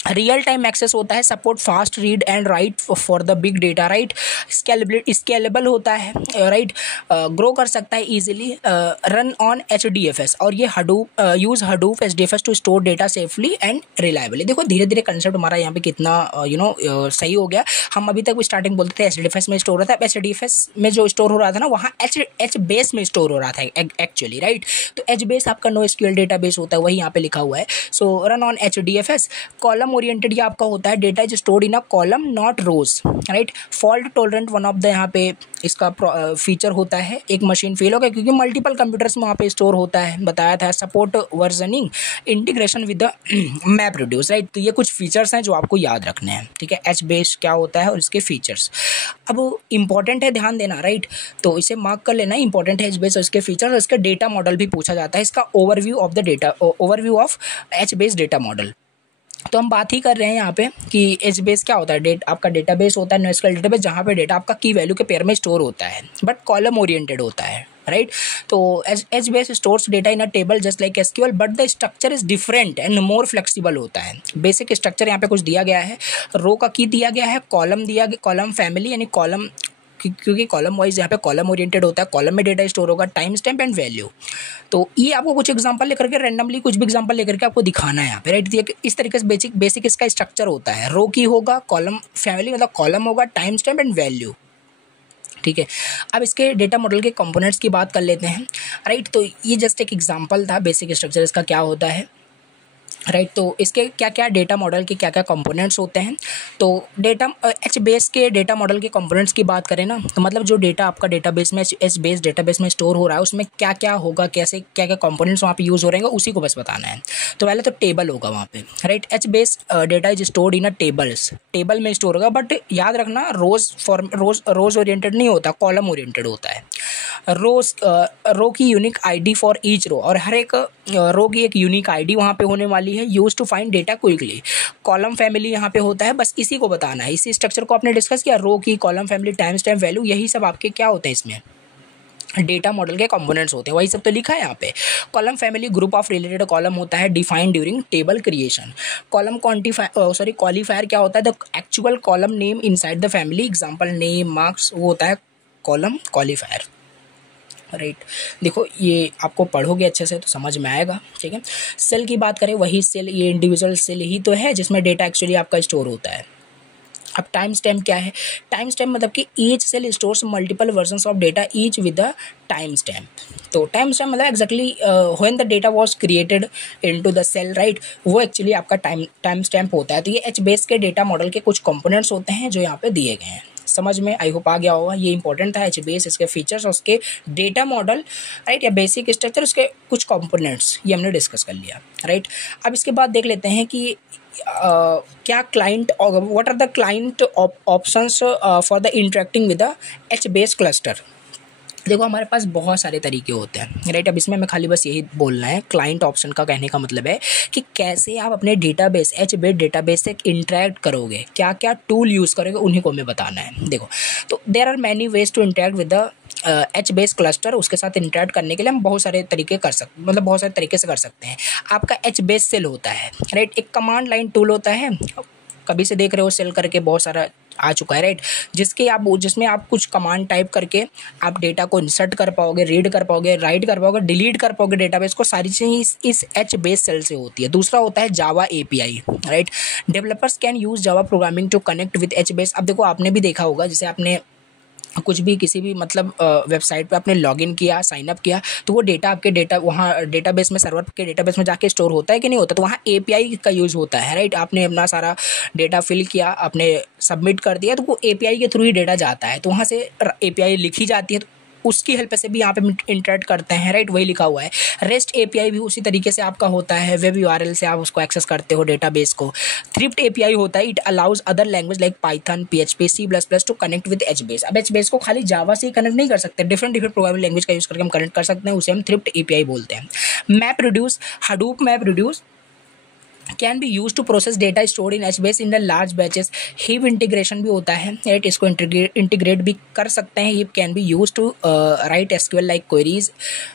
रियल टाइम एक्सेस होता है, support fast read and right for the big data, right. Scalable होता है, राइट, ग्रो कर सकता है इजीली, रन ऑन HDFS, और ये Hadoop use Hadoop HDFS to store data safely and reliably. देखो धीरे धीरे कंसेप्ट हमारा यहाँ पे कितना सही हो गया। हम अभी तक स्टार्टिंग बोलते थे HDFS में स्टोर होता है, HDFS में जो स्टोर हो रहा था ना वहाँ HBase में स्टोर हो रहा था एक्चुअली, राइट। तो HBase आपका नो एसक्यूएल डेटाबेस होता है, वही यहाँ पे लिखा हुआ है। So run on HDFS। Column oriented ये आपका होता है, data is stored in a column not rows, right. Fault tolerant one of the यहाँ पे इसका फीचर होता है। एक मशीन फेल हो गया क्योंकि मल्टीपल कंप्यूटर्स में वहाँ पे स्टोर होता है, बताया था। Support versioning, integration with the map reduce, right. तो ये कुछ फीचर्स हैं जो आपको याद रखने हैं, ठीक है। HBase क्या होता है और इसके फीचर्स अब इंपॉर्टेंट है, ध्यान देना, राइट। तो इसे मार्क कर लेना, इंपॉर्टेंट है HBase और इसके फीचर्स। और इसका डेटा मॉडल भी पूछा जाता है, इसका overview of HBase data model. तो हम बात ही कर रहे हैं यहाँ पे कि HBase क्या होता है, आपका डेटाबेस होता है नो एसक्यूएल डेटाबेस जहाँ पे डेटा आपका की वैल्यू के पेयर में स्टोर होता है, बट कॉलम ओरिएंटेड होता है, राइट। तो HBase stores data in a table just like SQL, but the structure is different and more flexible होता है। बेसिक स्ट्रक्चर यहाँ पे कुछ दिया गया है, रो का की दिया गया है, कॉलम दिया गया, कॉलम फैमिली यानी कॉलम, क्योंकि कॉलम वाइज यहाँ पे कॉलम ओरिएंटेड होता है, कॉलम में डेटा स्टोर होगा, टाइम स्टैम्प एंड वैल्यू। तो ये आपको कुछ एग्जांपल लेकर के रैंडमली कुछ भी एग्जांपल लेकर के आपको दिखाना है यहाँ पे, राइट। इस तरीके से बेसिक इसका स्ट्रक्चर होता है। रो की होगा, कॉलम फैमिली मतलब कॉलम होगा, टाइम स्टैम्प एंड वैल्यू, ठीक है। अब इसके डेटा मॉडल के कंपोनेंट्स की बात कर लेते हैं, राइट। तो ये जस्ट एक एग्जांपल था, बेसिक स्ट्रक्चर इसका क्या होता है। राइट। तो इसके क्या क्या डेटा मॉडल के क्या क्या कंपोनेंट्स होते हैं। तो डेटा एच बेस के डेटा मॉडल के कंपोनेंट्स की बात करें ना, तो मतलब जो डेटा आपका डेटाबेस में एच बेस डेटाबेस में स्टोर हो रहा है उसमें क्या क्या होगा, कैसे क्या क्या कंपोनेंट्स वहाँ पे यूज़ हो रहे हैं, उसी को बस बताना है। तो पहले तो टेबल होगा वहाँ पे, right. H base data is stored in a tables, table में स्टोर होगा, बट याद रखना रोज ओरिएंटेड नहीं होता, कॉलम ओरिएंटेड होता है। रो की unique ID for each row, और हर एक रो की एक यूनिक आईडी वहाँ पे होने वाली है, use to find data quickly. Column family यहाँ पे होता है, बस इसी को बताना है। इसी स्ट्रक्चर को आपने डिस्कस किया, रो की, column family, time stamp value, यही सब आपके क्या होते हैं इसमें डेटा मॉडल के कंपोनेंट्स होते हैं, वही सब तो लिखा है यहाँ पे। Column family group of related column होता है, defined during table creation. Column qualifier क्या होता है, the actual column name inside the family, example name, marks, वो होता है कॉलम क्वालिफायर, राइट। देखो ये आपको पढ़ोगे अच्छे से तो समझ में आएगा, ठीक है। सेल की बात करें, वही सेल, ये इंडिविजुअल सेल ही तो है जिसमें डेटा एक्चुअली आपका स्टोर होता है। अब टाइम स्टैम्प क्या है, टाइम स्टैम्प मतलब कि each cell stores multiple versions of data each with the timestamp. तो टाइम स्टैम्प मतलब exactly when the data was created into the cell, right, वो एक्चुअली आपका टाइम स्टैम्प होता है। तो ये एच बेस के डेटा मॉडल के कुछ कंपोनेंट्स होते हैं जो यहाँ पे दिए गए हैं। समझ में आई होप आ गया होगा, ये इंपॉर्टेंट था एच बेस, इसके फीचर्स, उसके डेटा मॉडल, राइट, या बेसिक स्ट्रक्चर, उसके कुछ कंपोनेंट्स, ये हमने डिस्कस कर लिया, राइट। अब इसके बाद देख लेते हैं कि क्या client, what are the client options for the interacting with the HBase cluster. देखो हमारे पास बहुत सारे तरीके होते हैं, राइट। अब इसमें मैं खाली बस यही बोलना है, क्लाइंट ऑप्शन का कहने का मतलब है कि कैसे आप अपने डेटाबेस, एच बेस डेटाबेस से इंटरेक्ट करोगे, क्या क्या टूल यूज़ करोगे, उन्हीं को हमें बताना है। देखो, तो there are many ways to interact with the HBase cluster. उसके साथ इंटरेक्ट करने के लिए हम बहुत सारे तरीके कर सकते, मतलब बहुत सारे तरीके से कर सकते हैं। आपका एच बेस सेल होता है, राइट, एक कमांड लाइन टूल होता है, कभी से देख रहे हो सेल करके बहुत सारा आ चुका है, राइट, जिसमें आप कुछ कमांड टाइप करके आप डेटा को इंसर्ट कर पाओगे, रीड कर पाओगे, राइट कर पाओगे, डिलीट कर पाओगे डेटाबेस को, सारी चीज़ें इस एच बेस सेल से होती है। दूसरा होता है Java API, right. Developers can use Java programming to connect with HBase. अब देखो आपने भी देखा होगा, जैसे आपने कुछ भी किसी भी मतलब वेबसाइट पे आपने लॉगिन किया, साइन अप किया, तो वो डेटा आपके डेटा वहाँ डेटाबेस में, सर्वर के डेटाबेस में जाके स्टोर होता है कि नहीं होता, तो वहाँ एपीआई का यूज़ होता है, राइट। आपने अपना सारा डेटा फिल किया, आपने सबमिट कर दिया, तो वो एपीआई के थ्रू ही डेटा जाता है, तो वहाँ से एपीआई लिखी जाती है, तो उसकी हेल्प से भी यहाँ पे इंटरेक्ट करते हैं, राइट, वही लिखा हुआ है। रेस्ट एपीआई भी उसी तरीके से आपका होता है, वेब यूआरएल से आप उसको एक्सेस करते हो डेटाबेस को। थ्रिफ्ट एपीआई होता है, it allows other language like Python, PHP, सी++ to connect with HBase. अब एच बेस को खाली जावा से ही कनेक्ट नहीं कर सकते, डिफरेंट प्रोग्रामिंग लैंग्वेज का यूज़ करके हम कनेक्ट कर सकते हैं, उसे हम थ्रिफ्ट एपीआई बोलते हैं। MapReduce, Hadoop MapReduce can be use to process data stored in HBase in the large batches. Hive integration भी होता है, राइट, इसको इंटीग्रेट भी कर सकते हैं। Hive can be use to write SQL like queries,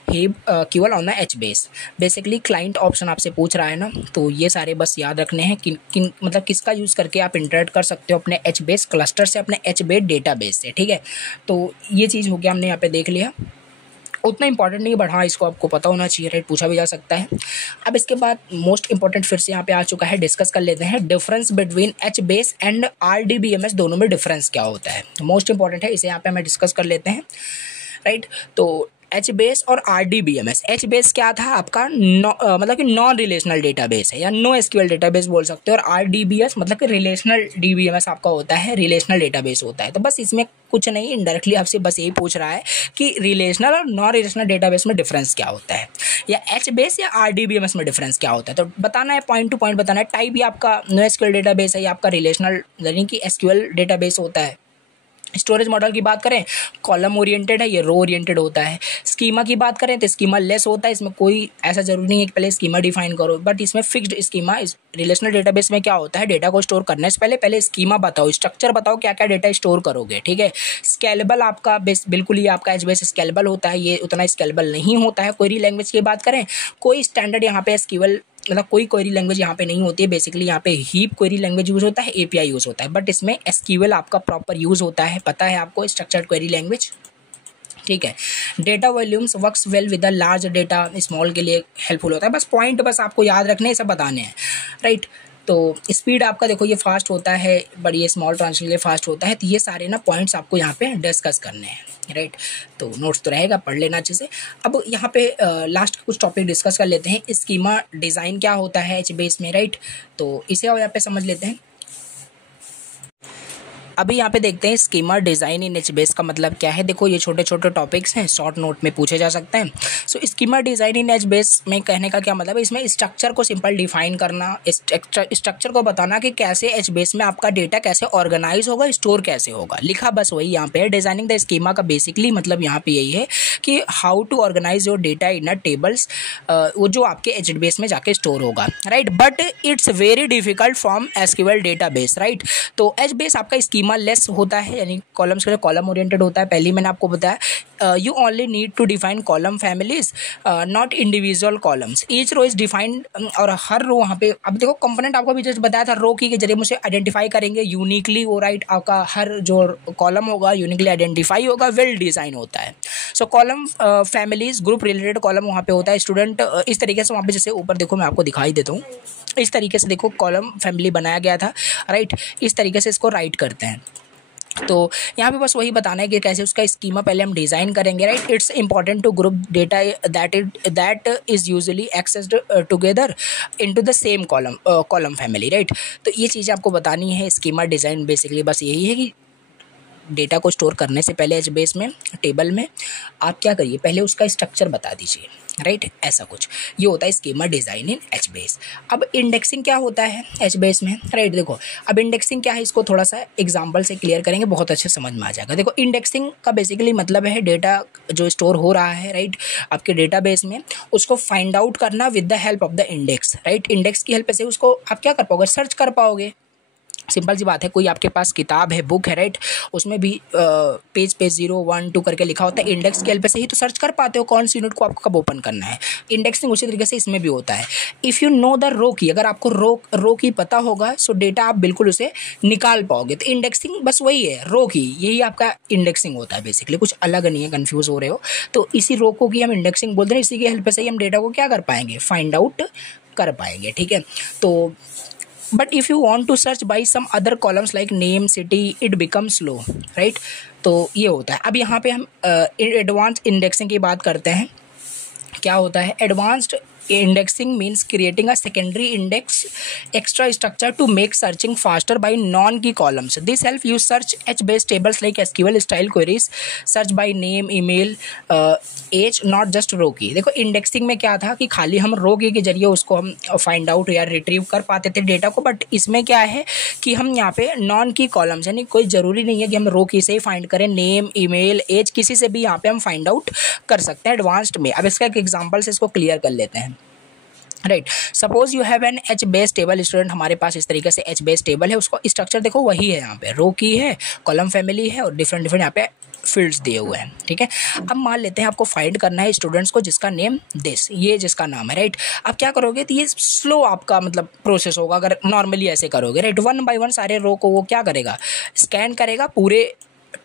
HiveQL on the HBase. Basically client option आपसे पूछ रहा है ना, तो ये सारे बस याद रखने हैं किन मतलब किसका यूज़ करके आप इंटरेक्ट कर सकते हो अपने एच बेस क्लस्टर से, अपने एच बेस डेटाबेस से, ठीक है। तो ये चीज़ हो गया, हमने यहाँ पे देख लिया, उतना इंपॉर्टेंट नहीं, बट हाँ इसको आपको पता होना चाहिए, राइट, पूछा भी जा सकता है। अब इसके बाद मोस्ट इंपॉर्टेंट फिर से यहाँ पे आ चुका है, डिस्कस कर लेते हैं difference between H base and RDBMS, दोनों में डिफरेंस क्या होता है, मोस्ट इंपॉर्टेंट है, इसे यहाँ पे हमें डिस्कस कर लेते हैं, राइट। तो एच बेस और आरडीबीएमएस, एच बेस क्या था आपका, मतलब कि नॉन रिलेशनल डेटाबेस है या नो एसक्यूएल डेटाबेस बोल सकते हो, और आरडीबीएस मतलब कि रिलेशनल डीबीएमएस आपका होता है, रिलेशनल डेटाबेस होता है। तो बस इसमें कुछ नहीं, इनडायरेक्टली आपसे बस यही पूछ रहा है कि रिलेशनल और नॉन रिलेशनल डेटाबेस में डिफरेंस क्या होता है, या एच बेस या आरडीबीएमएस में डिफरेंस क्या होता है। तो बताना है, पॉइंट टू पॉइंट बताना है। टाइप ही आपका नो एसक्यूएल डेटाबेस है या आपका रिलेशनल यानी कि एसक्यूएल डेटाबेस होता है। स्टोरेज मॉडल की बात करें, कॉलम ओरिएंटेड है, ये रो ओरिएंटेड होता है। स्कीमा की बात करें तो स्कीमा लेस होता है, इसमें कोई ऐसा जरूरी नहीं है कि पहले स्कीमा डिफाइन करो, बट इसमें फिक्स्ड स्कीमा। इस रिलेशनल डेटाबेस में क्या होता है, डेटा को स्टोर करने से पहले स्कीमा बताओ, स्ट्रक्चर बताओ, क्या क्या डेटा स्टोर करोगे, ठीक है। स्केलेबल आपका बेस, बिल्कुल ही आपका एच बेस स्केलेबल होता है, ये उतना स्केलेबल नहीं होता है। क्वेरी लैंग्वेज की बात करें, कोई स्टैंडर्ड यहाँ पे एसक्यूएल मतलब कोई क्वेरी लैंग्वेज यहाँ पे नहीं होती है, बेसिकली यहाँ पे हीप क्वेरी लैंग्वेज यूज होता है, एपीआई यूज होता है, बट इसमें एसक्यूएल आपका प्रॉपर यूज होता है, पता है आपको, स्ट्रक्चर्ड क्वेरी लैंग्वेज, ठीक है। Data volumes works well with the large data, small के लिए हेल्पफुल होता है। बस पॉइंट बस आपको याद रखने, सब बताने हैं, राइट। तो स्पीड आपका देखो ये फास्ट होता है, बट ये स्मॉल ट्रांजेक्शन के लिए फास्ट होता है। तो ये सारे ना पॉइंट्स आपको यहाँ पे डिस्कस करने हैं, राइट। तो नोट्स तो रहेगा, पढ़ लेना अच्छे से। अब यहाँ पे लास्ट कुछ टॉपिक डिस्कस कर लेते हैं। स्कीमा डिज़ाइन क्या होता है HBase में, राइट। तो इसे यहाँ पे समझ लेते हैं। अभी यहाँ पे देखते हैं स्कीमा डिज़ाइन इन HBase का मतलब क्या है। देखो ये छोटे छोटे टॉपिक्स हैं, शॉर्ट नोट में पूछे जा सकते हैं। सो स्कीमा डिज़ाइन इन HBase में कहने का क्या मतलब है, इसमें स्ट्रक्चर को सिंपल डिफाइन करना, स्ट्रक्चर को बताना कि कैसे HBase में आपका डेटा कैसे ऑर्गेनाइज होगा, स्टोर कैसे होगा, लिखा बस वही यहाँ पे है। डिजाइनिंग द स्कीमा का बेसिकली मतलब यहाँ पे यही है कि how to organise your data in a tables, वो जो आपके HBase में जाके स्टोर होगा, right. But it's very difficult from SQL database, right. तो HBase आपका स्कीमा लेस होता है, यानी कॉलम्स के लिए कॉलम ओरिएंटेड होता है। पहले मैंने आपको बताया you only need to define column families, not individual columns. Each row is defined, और हर रो वहाँ पे, अब देखो कंपोनेंट आपको भी जस्ट बताया था, रो की के जरिए मुझे आइडेंटिफाई करेंगे यूनिकली वो, राइट। आपका हर जो कॉलम होगा यूनिकली आइडेंटिफाई होगा, वेल डिजाइन होता है। सो column families, group related column वहाँ पे होता है। स्टूडेंट इस तरीके से वहाँ पे, जैसे ऊपर देखो मैं आपको दिखाई देता हूँ, इस तरीके से देखो कॉलम फैमिली बनाया गया था, राइट। इस तरीके से इसको राइट करते हैं। तो यहाँ पे बस वही बताना है कि कैसे उसका स्कीमा पहले हम डिज़ाइन करेंगे, right. It's important to group data that is usually accessed together into the same column family, right. तो ये चीज़ आपको बतानी है। स्कीमा डिज़ाइन बेसिकली बस यही है कि डेटा को स्टोर करने से पहले HBase में टेबल में आप क्या करिए, पहले उसका स्ट्रक्चर बता दीजिए, राइट। ऐसा कुछ ये होता है स्कीमा डिज़ाइन इन HBase। अब इंडेक्सिंग क्या होता है HBase में, राइट। देखो अब इंडेक्सिंग क्या है, इसको थोड़ा सा एग्जांपल से क्लियर करेंगे, बहुत अच्छे समझ में आ जाएगा। देखो इंडेक्सिंग का बेसिकली मतलब है डेटा जो स्टोर हो रहा है, राइट, आपके डेटाबेस में, उसको फाइंड आउट करना with the help of the index, right. Index की हेल्प से उसको आप क्या कर पाओगे, सर्च कर पाओगे। सिंपल सी बात है, कोई आपके पास किताब है, बुक है, राइट, उसमें भी पेज 0 1 2 करके लिखा होता है। इंडेक्स की हेल्प से ही तो सर्च कर पाते हो कौन सी यूनिट को आपको कब ओपन करना है। इंडेक्सिंग उसी तरीके से इसमें भी होता है। If you know the row key, अगर आपको रो की पता होगा, सो डेटा आप बिल्कुल उसे निकाल पाओगे। तो इंडेक्सिंग बस वही है, रो की, यही आपका इंडेक्सिंग होता है बेसिकली, कुछ अलग नहीं है, कन्फ्यूज हो रहे हो तो इसी रो को की हम इंडेक्सिंग बोलते हैं। इसी की हेल्प से ही हम डेटा को क्या कर पाएंगे, फाइंड आउट कर पाएंगे, ठीक है। तो but if you want to search by some other columns like name, city, it become slow, right. तो ये होता है। अब यहाँ पे हम एडवांस इंडेक्सिंग की बात करते हैं। क्या होता है advanced indexing? Means creating a secondary index extra structure to make searching faster by non key columns. This help you search HBase tables like SQL style queries, search by name, email, age, not just row key. देखो इंडेक्सिंग में क्या था कि खाली हम रो की के जरिए उसको हम फाइंड आउट या रिट्रीव कर पाते थे डेटा को, बट इसमें क्या है कि हम यहाँ पे नॉन की कॉलम्स, यानी कोई ज़रूरी नहीं है कि हम रो की से ही फाइंड करें, नेम, ईमेल, एज, किसी से भी यहाँ पे हम फाइंड आउट कर सकते हैं एडवांस्ड में। अब इसका एक एग्जाम्पल से इसको क्लियर कर लेते हैं, right. Suppose you have an HBase table. Student हमारे पास इस तरीके से HBase टेबल है, उसको स्ट्रक्चर देखो वही है, यहाँ पे रो की है, कॉलम फैमिली है और डिफरेंट यहाँ पे फील्ड्स दिए हुए हैं, ठीक है। अब मान लेते हैं आपको फाइंड करना है स्टूडेंट्स को जिसका नेम दिस, ये जिसका नाम है, राइट। अब क्या करोगे, तो ये स्लो आपका मतलब प्रोसेस होगा अगर नॉर्मली ऐसे करोगे, राइट। 1 बाय 1 सारे रो को वो क्या करेगा, स्कैन करेगा पूरे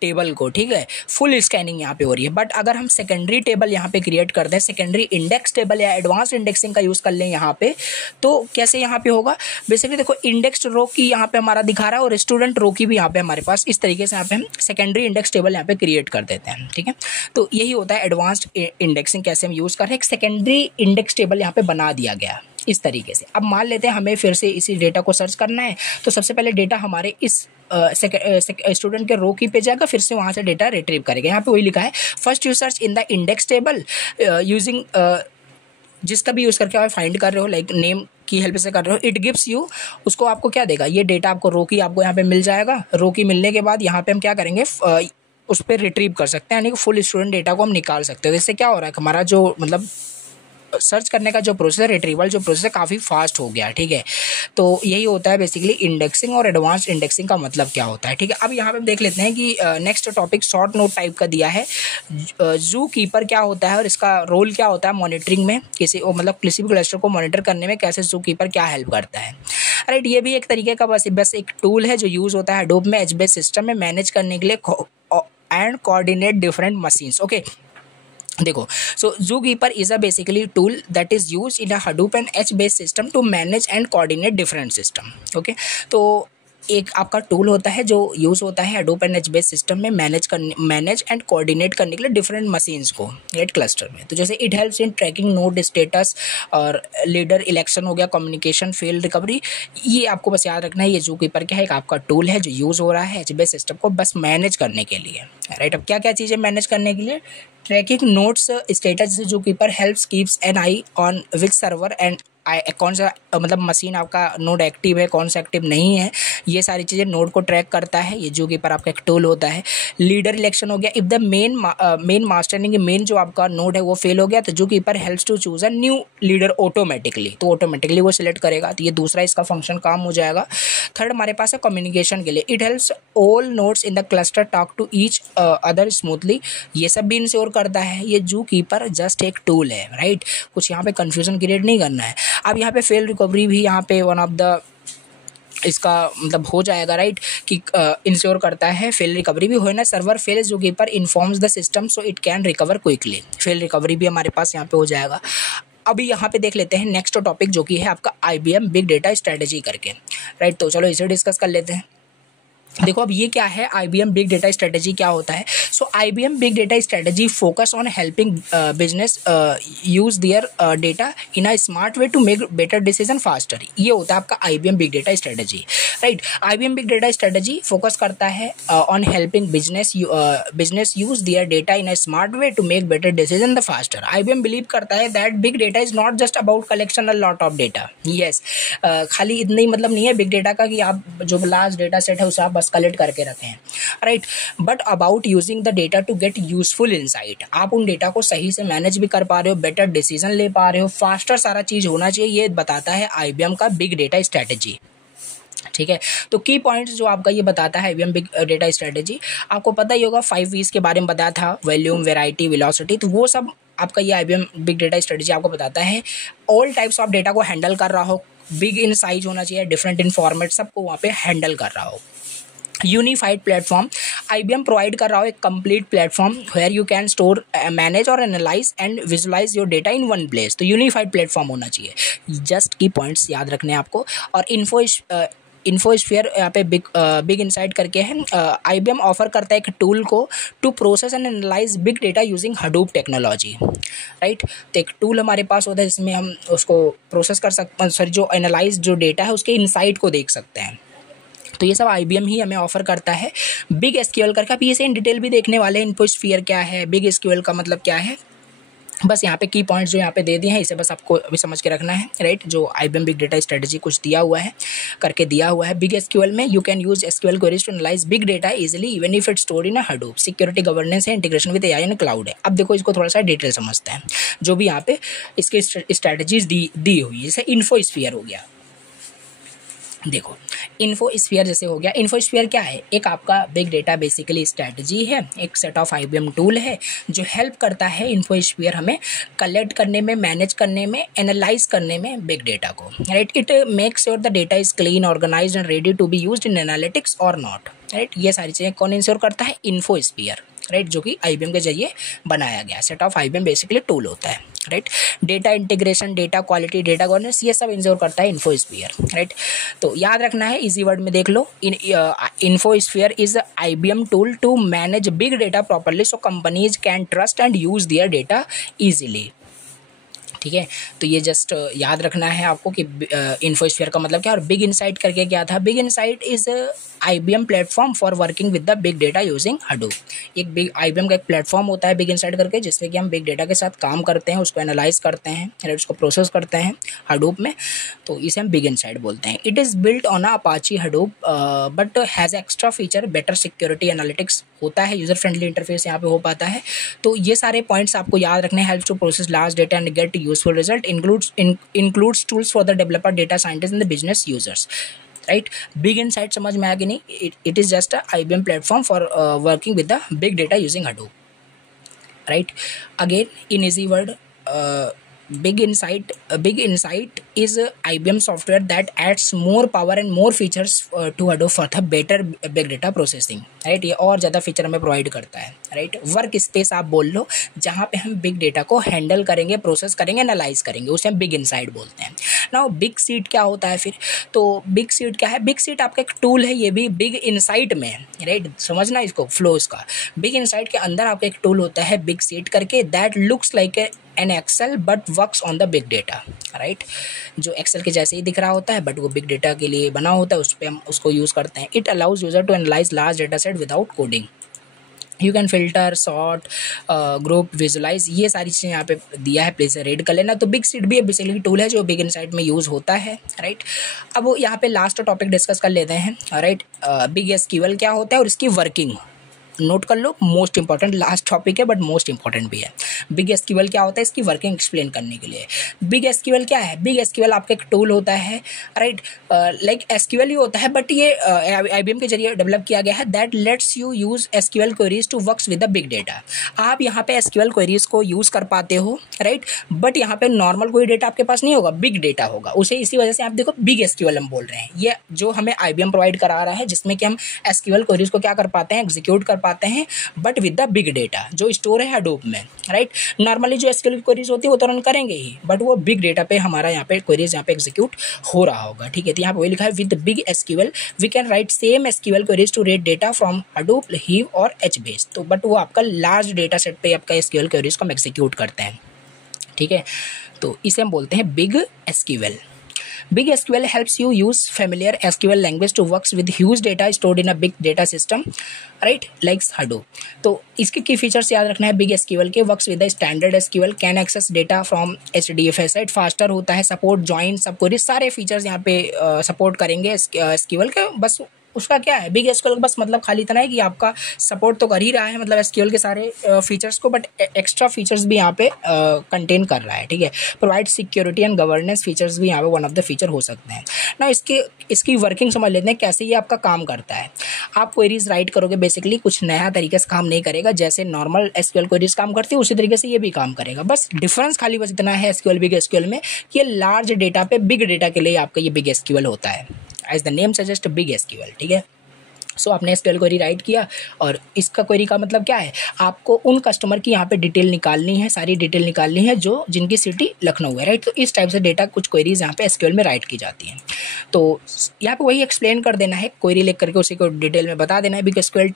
टेबल को, ठीक है। फुल स्कैनिंग यहाँ पे हो रही है। बट अगर हम सेकेंडरी टेबल यहाँ पे क्रिएट कर दें, सेकेंडरी इंडेक्स टेबल या एडवांस इंडेक्सिंग का यूज़ कर लें यहाँ पे, तो कैसे यहाँ पे होगा, बेसिकली देखो इंडेक्स रो की यहाँ पे हमारा दिखा रहा है और स्टूडेंट रो की भी यहाँ पे हमारे पास, इस तरीके से यहाँ पे हम सेकेंडरी इंडेक्स टेबल यहाँ पे क्रिएट कर देते हैं, ठीक है। तो यही होता है एडवांस्ड इंडेक्सिंग, कैसे हम यूज़ कर रहे हैं, एक सेकेंडरी इंडेक्स टेबल यहाँ पे बना दिया गया इस तरीके से। अब मान लेते हैं हमें फिर से इसी डेटा को सर्च करना है, तो सबसे पहले डेटा हमारे इस स्टूडेंट के रो की पे जाएगा, फिर से वहाँ से डेटा रिट्रीव करेगा। यहाँ पे वही लिखा है, first you search in the index table using, जिसका भी यूज़ करके आप फाइंड कर रहे हो, लाइक नेम की हेल्प से कर रहे हो, इट गिव्स यू, उसको आपको क्या देगा, ये डेटा आपको रो की आपको यहाँ पे मिल जाएगा। रो की मिलने के बाद यहाँ पे हम क्या करेंगे, उस पर रिट्रीव कर सकते हैं, यानी कि फुल स्टूडेंट डेटा को हम निकाल सकते हैं। इससे क्या हो रहा है, हमारा जो मतलब सर्च करने का जो प्रोसेस है, रिट्रीवल जो प्रोसेस है, काफ़ी फास्ट हो गया, ठीक है। तो यही होता है बेसिकली इंडेक्सिंग, और एडवांस इंडेक्सिंग का मतलब क्या होता है, ठीक है। अब यहाँ पे हम देख लेते हैं कि next topic short note type का दिया है, जू कीपर क्या होता है और इसका रोल क्या होता है मॉनिटरिंग में, मतलब किसी भी क्लस्टर को मॉनिटर करने में कैसे जू कीपर क्या हेल्प करता है, राइट। ये भी एक तरीके का बस एक टूल है जो यूज़ होता है Hadoop में HBase सिस्टम में मैनेज करने के लिए and coordinate different machines, okay. देखो, सो Zookeeper is a basically tool that is used in a Hadoop and H based system to manage and coordinate different system. Okay, तो एक आपका टूल होता है जो यूज़ होता है Hadoop and H based system में मैनेज एंड कोऑर्डिनेट करने के लिए डिफरेंट मशीन्स को एक क्लस्टर में। तो जैसे it helps in tracking node status और लीडर इलेक्शन हो गया, कम्युनिकेशन, फील्ड रिकवरी। ये आपको बस याद रखना है, ये Zookeeper क्या है, एक आपका टूल है जो यूज़ हो रहा है H बेस्ड सिस्टम को बस मैनेज करने के लिए, राइट। अब क्या क्या चीज़ें मैनेज करने के लिए, ट्रैकिंग नोट्स स्टेटस, जैसे Zookeeper helps keeps an eye on which server and कौन सा मतलब मशीन आपका नोड एक्टिव है, कौन सा एक्टिव नहीं है, ये सारी चीज़ें नोड को ट्रैक करता है। ये Zookeeper आपका एक टूल होता है। लीडर इलेक्शन हो गया, इफ़ द मेन मास्टर यानी कि मेन जो आपका नोड है वो फेल हो गया तो Zookeeper helps to choose a new leader automatically, तो ऑटोमेटिकली वो सिलेक्ट करेगा। तो ये दूसरा इसका फंक्शन काम हो जाएगा। थर्ड हमारे पास है कम्युनिकेशन के लिए, it helps all nodes in the cluster talk to each other smoothly. ये सब भी इंश्योर करता है। ये Zookeeper जस्ट एक टूल है, राइट। कुछ यहाँ पे कंफ्यूजन क्रिएट नहीं करना है। अब यहाँ पे फेल रिकवरी भी यहाँ पे वन ऑफ द इसका मतलब हो जाएगा, राइट, कि इंश्योर करता है फेल रिकवरी भी हो ना। Server fail, Zookeeper informs the system so it can recover quickly. Fail recovery भी हमारे पास यहाँ पे हो जाएगा। अभी यहाँ पे देख लेते हैं नेक्स्ट टॉपिक जो कि है आपका IBM बिग डेटा स्ट्रेटेजी करके, राइट। तो चलो इसे डिस्कस कर लेते हैं। देखो अब ये क्या है, IBM बिग डेटा स्ट्रेटेजी क्या होता है। So IBM big data strategy focus on helping business use their data in a smart way to make better decision faster. ये होता है आपका IBM big data strategy, right. IBM big data strategy focus करता है on helping business use their data in a smart way to make better decision the faster. IBM believe करता है that big data is not just about collection a lot of data. Yes, खाली इतना ही मतलब नहीं है बिग डेटा का कि आप जो लार्ज डेटा सेट है उसे आप कलेक्ट करके रखें, right, but about using the data to get useful insight. आप उन डेटा को सही से मैनेज भी कर पा रहे हो, बेटर डिसीजन ले पा रहे हो, फास्टर सारा चीज होना चाहिए। ये बताता है IBM का बिग डेटा स्ट्रेटेजी, ठीक है। तो की पॉइंट्स जो आपका ये बताता है IBM बिग डेटा स्ट्रेटेजी, आपको पता ही होगा 5 V's के बारे में बताया था, वॉल्यूम, वेराइटी, वेलोसिटी। तो वो सब आपका ये IBM बिग डेटा स्ट्रेटेजी आपको बताता है। ऑल टाइप्स ऑफ डेटा को हैंडल कर रहा हो, बिग इन साइज होना चाहिए, डिफरेंट इन फॉर्मेट, सबको वहाँ पे हैंडल कर रहा हो। यूनिफाइड प्लेटफॉर्म, IBM प्रोवाइड कर रहा हो एक complete platform where you can store, manage और analyse and visualise your data in one place. तो यूनिफाइड प्लेटफॉर्म होना चाहिए। जस्ट की पॉइंट्स याद रखने हैं आपको। और इन्फोस्फीयर यहाँ पे बिग इनसाइट करके है। IBM ऑफर करता है एक टूल को to process and analyse big data using Hadoop technology, right. तो एक टूल हमारे पास होता है जिसमें हम उसको प्रोसेस कर सकते हैं, सॉरी जो एनालाइज जो डेटा है उसके इनसाइट को देख सकते हैं। तो ये सब IBM ही हमें ऑफर करता है। बिग SQL करके आप ये से इन डिटेल भी देखने वाले हैं। इन्फोस्फीयर क्या है, बिग SQL का मतलब क्या है, बस यहाँ पे की पॉइंट्स जो यहाँ पे दे दिए हैं इसे बस आपको अभी समझ के रखना है, राइट। जो IBM बिग डेटा स्ट्रेटेजी कुछ दिया हुआ है करके दिया हुआ है। बिग SQL में you can use SQL queries to analyse big data easily even if it stored in Hadoop। Security, governance है, integration with AI and cloud है। अब देखो इसको थोड़ा सा डिटेल समझते हैं जो भी यहाँ पे इसकी स्ट्रेटेजीज दी हुई है। जैसे इन्फोस्फीयर हो गया, देखो इन्फोस्फीयर जैसे हो गया। इन्फोस्फीयर क्या है, एक आपका बिग डेटा बेसिकली स्ट्रेटजी है, एक सेट ऑफ IBM टूल है जो हेल्प करता है इन्फोस्फीयर हमें कलेक्ट करने में, मैनेज करने में, एनालाइज करने में बिग डेटा को, right. It makes sure the data is clean, organised and ready to be used in analytics और नॉट, राइट। ये सारी चीज़ें कौन इंश्योर करता है, इन्फोस्फीयर, राइट, जो कि IBM के जरिए बनाया गया set of IBM basically tool होता है, right. Data integration, data quality, data governance, ये सब इंश्योर करता है इन्फोस्फीयर, राइट। तो याद रखना है, इजी वर्ड में देख लो, InfoSphere is IBM tool to manage big data properly so companies can trust and use their data easily, ठीक है। तो ये जस्ट याद रखना है आपको कि इन्फोस्फीयर का मतलब क्या, और बिग इनसाइट करके क्या था। Big insight is IBM platform for working with the big data using Hadoop। एक बिग IBM का एक प्लेटफॉर्म होता है बिग इनसाइट करके, जिससे कि हम बिग डेटा के साथ काम करते हैं, उसको एनालाइज करते हैं, उसको प्रोसेस करते हैं Hadoop में, तो इसे हम बिग इनसाइट बोलते हैं। It is built on Apache Hadoop but has extra feature, better security, analytics होता है, यूजर फ्रेंडली इंटरफेस यहाँ पे हो पाता है। तो ये सारे पॉइंट्स आपको याद रखने हैं। Helps to process large data and get useful result, includes tools for the developer, data scientist and the business users, right. Big insight समझ में आया कि नहीं। It is just a IBM platform for working with the big data using Hadoop, right. Again in easy word Big Insight is a IBM software that adds more power and more features to Hadoop for the better big data processing, right. ये और ज़्यादा फीचर हमें प्रोवाइड करता है, राइट। वर्क स्पेस आप बोल लो, जहाँ पे हम बिग डेटा को हैंडल करेंगे, प्रोसेस करेंगे, एनालाइज करेंगे, उसे हम बिग इनसाइट बोलते हैं। नाउ बिग सीट क्या होता है फिर? तो बिग सीट क्या है? बिग सीट आपका एक टूल है, ये भी बिग इनसाइट में है, राइट। समझना इसको, फ्लोज का। बिग इनसाइट के अंदर आपका एक टूल होता है बिग सीट करके, that looks like an Excel but works on the big data, right. जो एक्सेल के जैसे ही दिख रहा होता है बट वो बिग डेटा के लिए बना होता है, उस पर हम उसको यूज़ करते हैं। It allows user to analyse large data set without coding. You can filter, sort, group, visualise, ये सारी चीज़ें यहाँ पे दिया है, प्लीज रीड कर लेना। तो बिग सीट भी बेसिकली टूल है जो बिग इनसाइट में यूज़ होता है, राइट। अब यहाँ पे लास्ट टॉपिक डिस्कस कर लेते हैं, राइट। बिग एसक्यूएल क्या होता है और इसकी वर्किंग नोट कर लो, मोस्ट इंपॉर्टेंट लास्ट टॉपिक है बट मोस्ट इंपॉर्टेंट भी है। बिग एसक्यूएल क्या होता है, इसकी वर्किंग एक्सप्लेन करने के लिए। बिग एसक्यूएल क्या है? बिग एसक्यूएल आपका एक टूल होता है, राइट। लाइक एसक्यूएल ही होता है बट ये IBM के जरिए डेवलप किया गया है, that lets you use SQL queries to works with the big data. आप यहाँ पे एसक्यूएल क्वेरीज को यूज कर पाते हो, राइट, बट यहाँ पे नॉर्मल कोई डेटा आपके पास नहीं होगा, बिग डेटा होगा, उसे इसी वजह से आप देखो बिग एसक्यूएल हम बोल रहे हैं। ये जो हमें IBM प्रोवाइड करा रहा है, जिसमें कि हम एसक्यूएल क्वेरीज को क्या कर पाते हैं, एग्जीक्यूट कर पाते हैं, but with the big data जो स्टोर है हडूप में, राइट। नॉर्मली जो एसक्यूएल क्वेरीज होती है वो तो रन करेंगे ही, बट वो बिग डेटा पे हमारा यहाँ पे क्वेरीज यहाँ पे एग्जीक्यूट हो रहा होगा, ठीक है। तो यहाँ पे वही लिखा है, with big SQL we can write same SQL queries to read data from Hadoop, Hive और HBase। तो बट वो आपका लार्ज डेटा सेट पे आपका एसक्यूएल क्वेरीज को हम एग्जीक्यूट करते हैं, ठीक है। तो इसे हम बोलते हैं big SQL. Big SQL helps you use familiar SQL language to work with huge data stored in a big data system, right, like Hadoop। तो इसके की फीचर्स याद रखना है। Big SQL के works with the standard SQL, can access data from HDFS, right, faster होता है, सपोर्ट जॉइन, सब क्वेरी, सारे फीचर्स यहाँ पे सपोर्ट करेंगे SQL के। बस उसका क्या है, बिग एसक्यूएल बस मतलब खाली इतना है कि आपका सपोर्ट तो कर ही रहा है, मतलब एसक्यूएल के सारे फीचर्स को, बट एक्स्ट्रा फीचर्स भी यहाँ पे कंटेन कर रहा है, ठीक है। Provide security and governance features भी यहाँ पे वन ऑफ द फीचर हो सकते हैं ना। इसकी वर्किंग समझ लेते हैं कैसे ये आपका काम करता है। आप क्वेरीज राइट करोगे, बेसिकली कुछ नया तरीके से काम नहीं करेगा, जैसे नॉर्मल एसक्यूएल क्वेरीज काम करती है उसी तरीके से ये भी काम करेगा। बस डिफरेंस खाली बस इतना है एसक्यूएल बिग एसक्यूएल में कि ये लार्ज डेटा पे बिग डेटा के लिए आपका ये बिग एसक्यूएल होता है, as the name suggest big SQL, ठीक है। सो आपने एसक्यूएल क्वेरी राइट किया और इसका क्वेरी का मतलब क्या है, आपको उन कस्टमर की यहाँ पे डिटेल निकालनी है, सारी डिटेल निकालनी है जो जिनकी सिटी लखनऊ है, राइट। तो इस टाइप से डेटा कुछ क्वेरीज यहाँ पे एसक्यूएल में राइट की जाती हैं। तो यहाँ पे वही एक्सप्लेन कर देना है, क्वेरी लिख करके उसी को डिटेल में बता देना है। बिग एसक्यूएल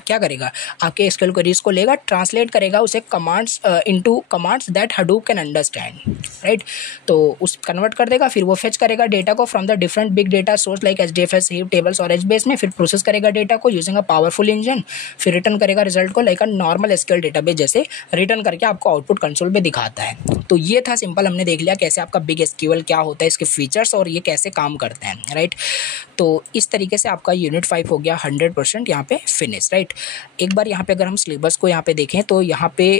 क्या करेगा, आपके एसक्यूएल क्वेरीज को लेगा, ट्रांसलेट करेगा उसे commands into commands that Hadoop can understand, right. तो उस कन्वर्ट कर देगा, फिर वो फेच करेगा डेटा को from the different big data source like HDFS, heave, tables और HBase में, फिर प्रोसेस करेगा डेटा को यूजिंग अ पावरफुल इंजन, फिर रिटर्न करेगा रिजल्ट को like a normal SQL database जैसे रिटर्न करके आपको आउटपुट कंसोल पे दिखाता है। तो ये था सिंपल, हमने देख लिया कैसे आपका बिग एसक्यूएल क्या होता है, इसके फीचर्स और ये कैसे काम करते हैं, राइट। तो इस तरीके से आपका यूनिट 5 हो गया 100% यहाँ पे फिनिश, राइट। एक बार यहाँ पे अगर हम सिलेबस को यहाँ पे देखें तो यहाँ पे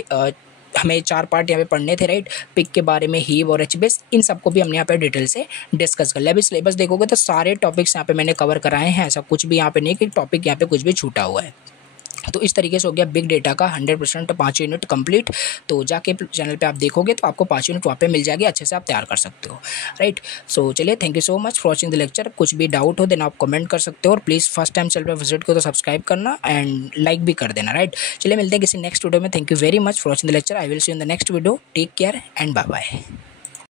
हमें 4 पार्ट यहाँ पे पढ़ने थे, राइट। पिक के बारे में, हीव और HBase, इन सबको भी हमने यहाँ पे डिटेल से डिस्कस कर लिया। अभी सिलेबस देखोगे तो सारे टॉपिक्स यहाँ पे मैंने कवर कराए हैं, ऐसा कुछ भी यहाँ पे नहीं कि टॉपिक यहाँ पे कुछ भी छूटा हुआ है। तो इस तरीके से हो गया बिग डेटा का 100% 5 यूनिट कंप्लीट। तो जाके चैनल पे आप देखोगे तो आपको 5 यूनिट वहाँ पे मिल जाएगी, अच्छे से आप तैयार कर सकते हो, राइट। सो चलिए, thank you so much for watching the lecture. कुछ भी डाउट हो देन आप कमेंट कर सकते हो, और प्लीज़ फर्स्ट टाइम चैनल पे विजिट करो तो सब्सक्राइब करना एंड लाइक भी कर देना, राइट। चलिए मिलते हैं किसी नेक्स्ट वीडियो में। Thank you very much for watching the lecture. I will see you in the next video. Take care and bye bye.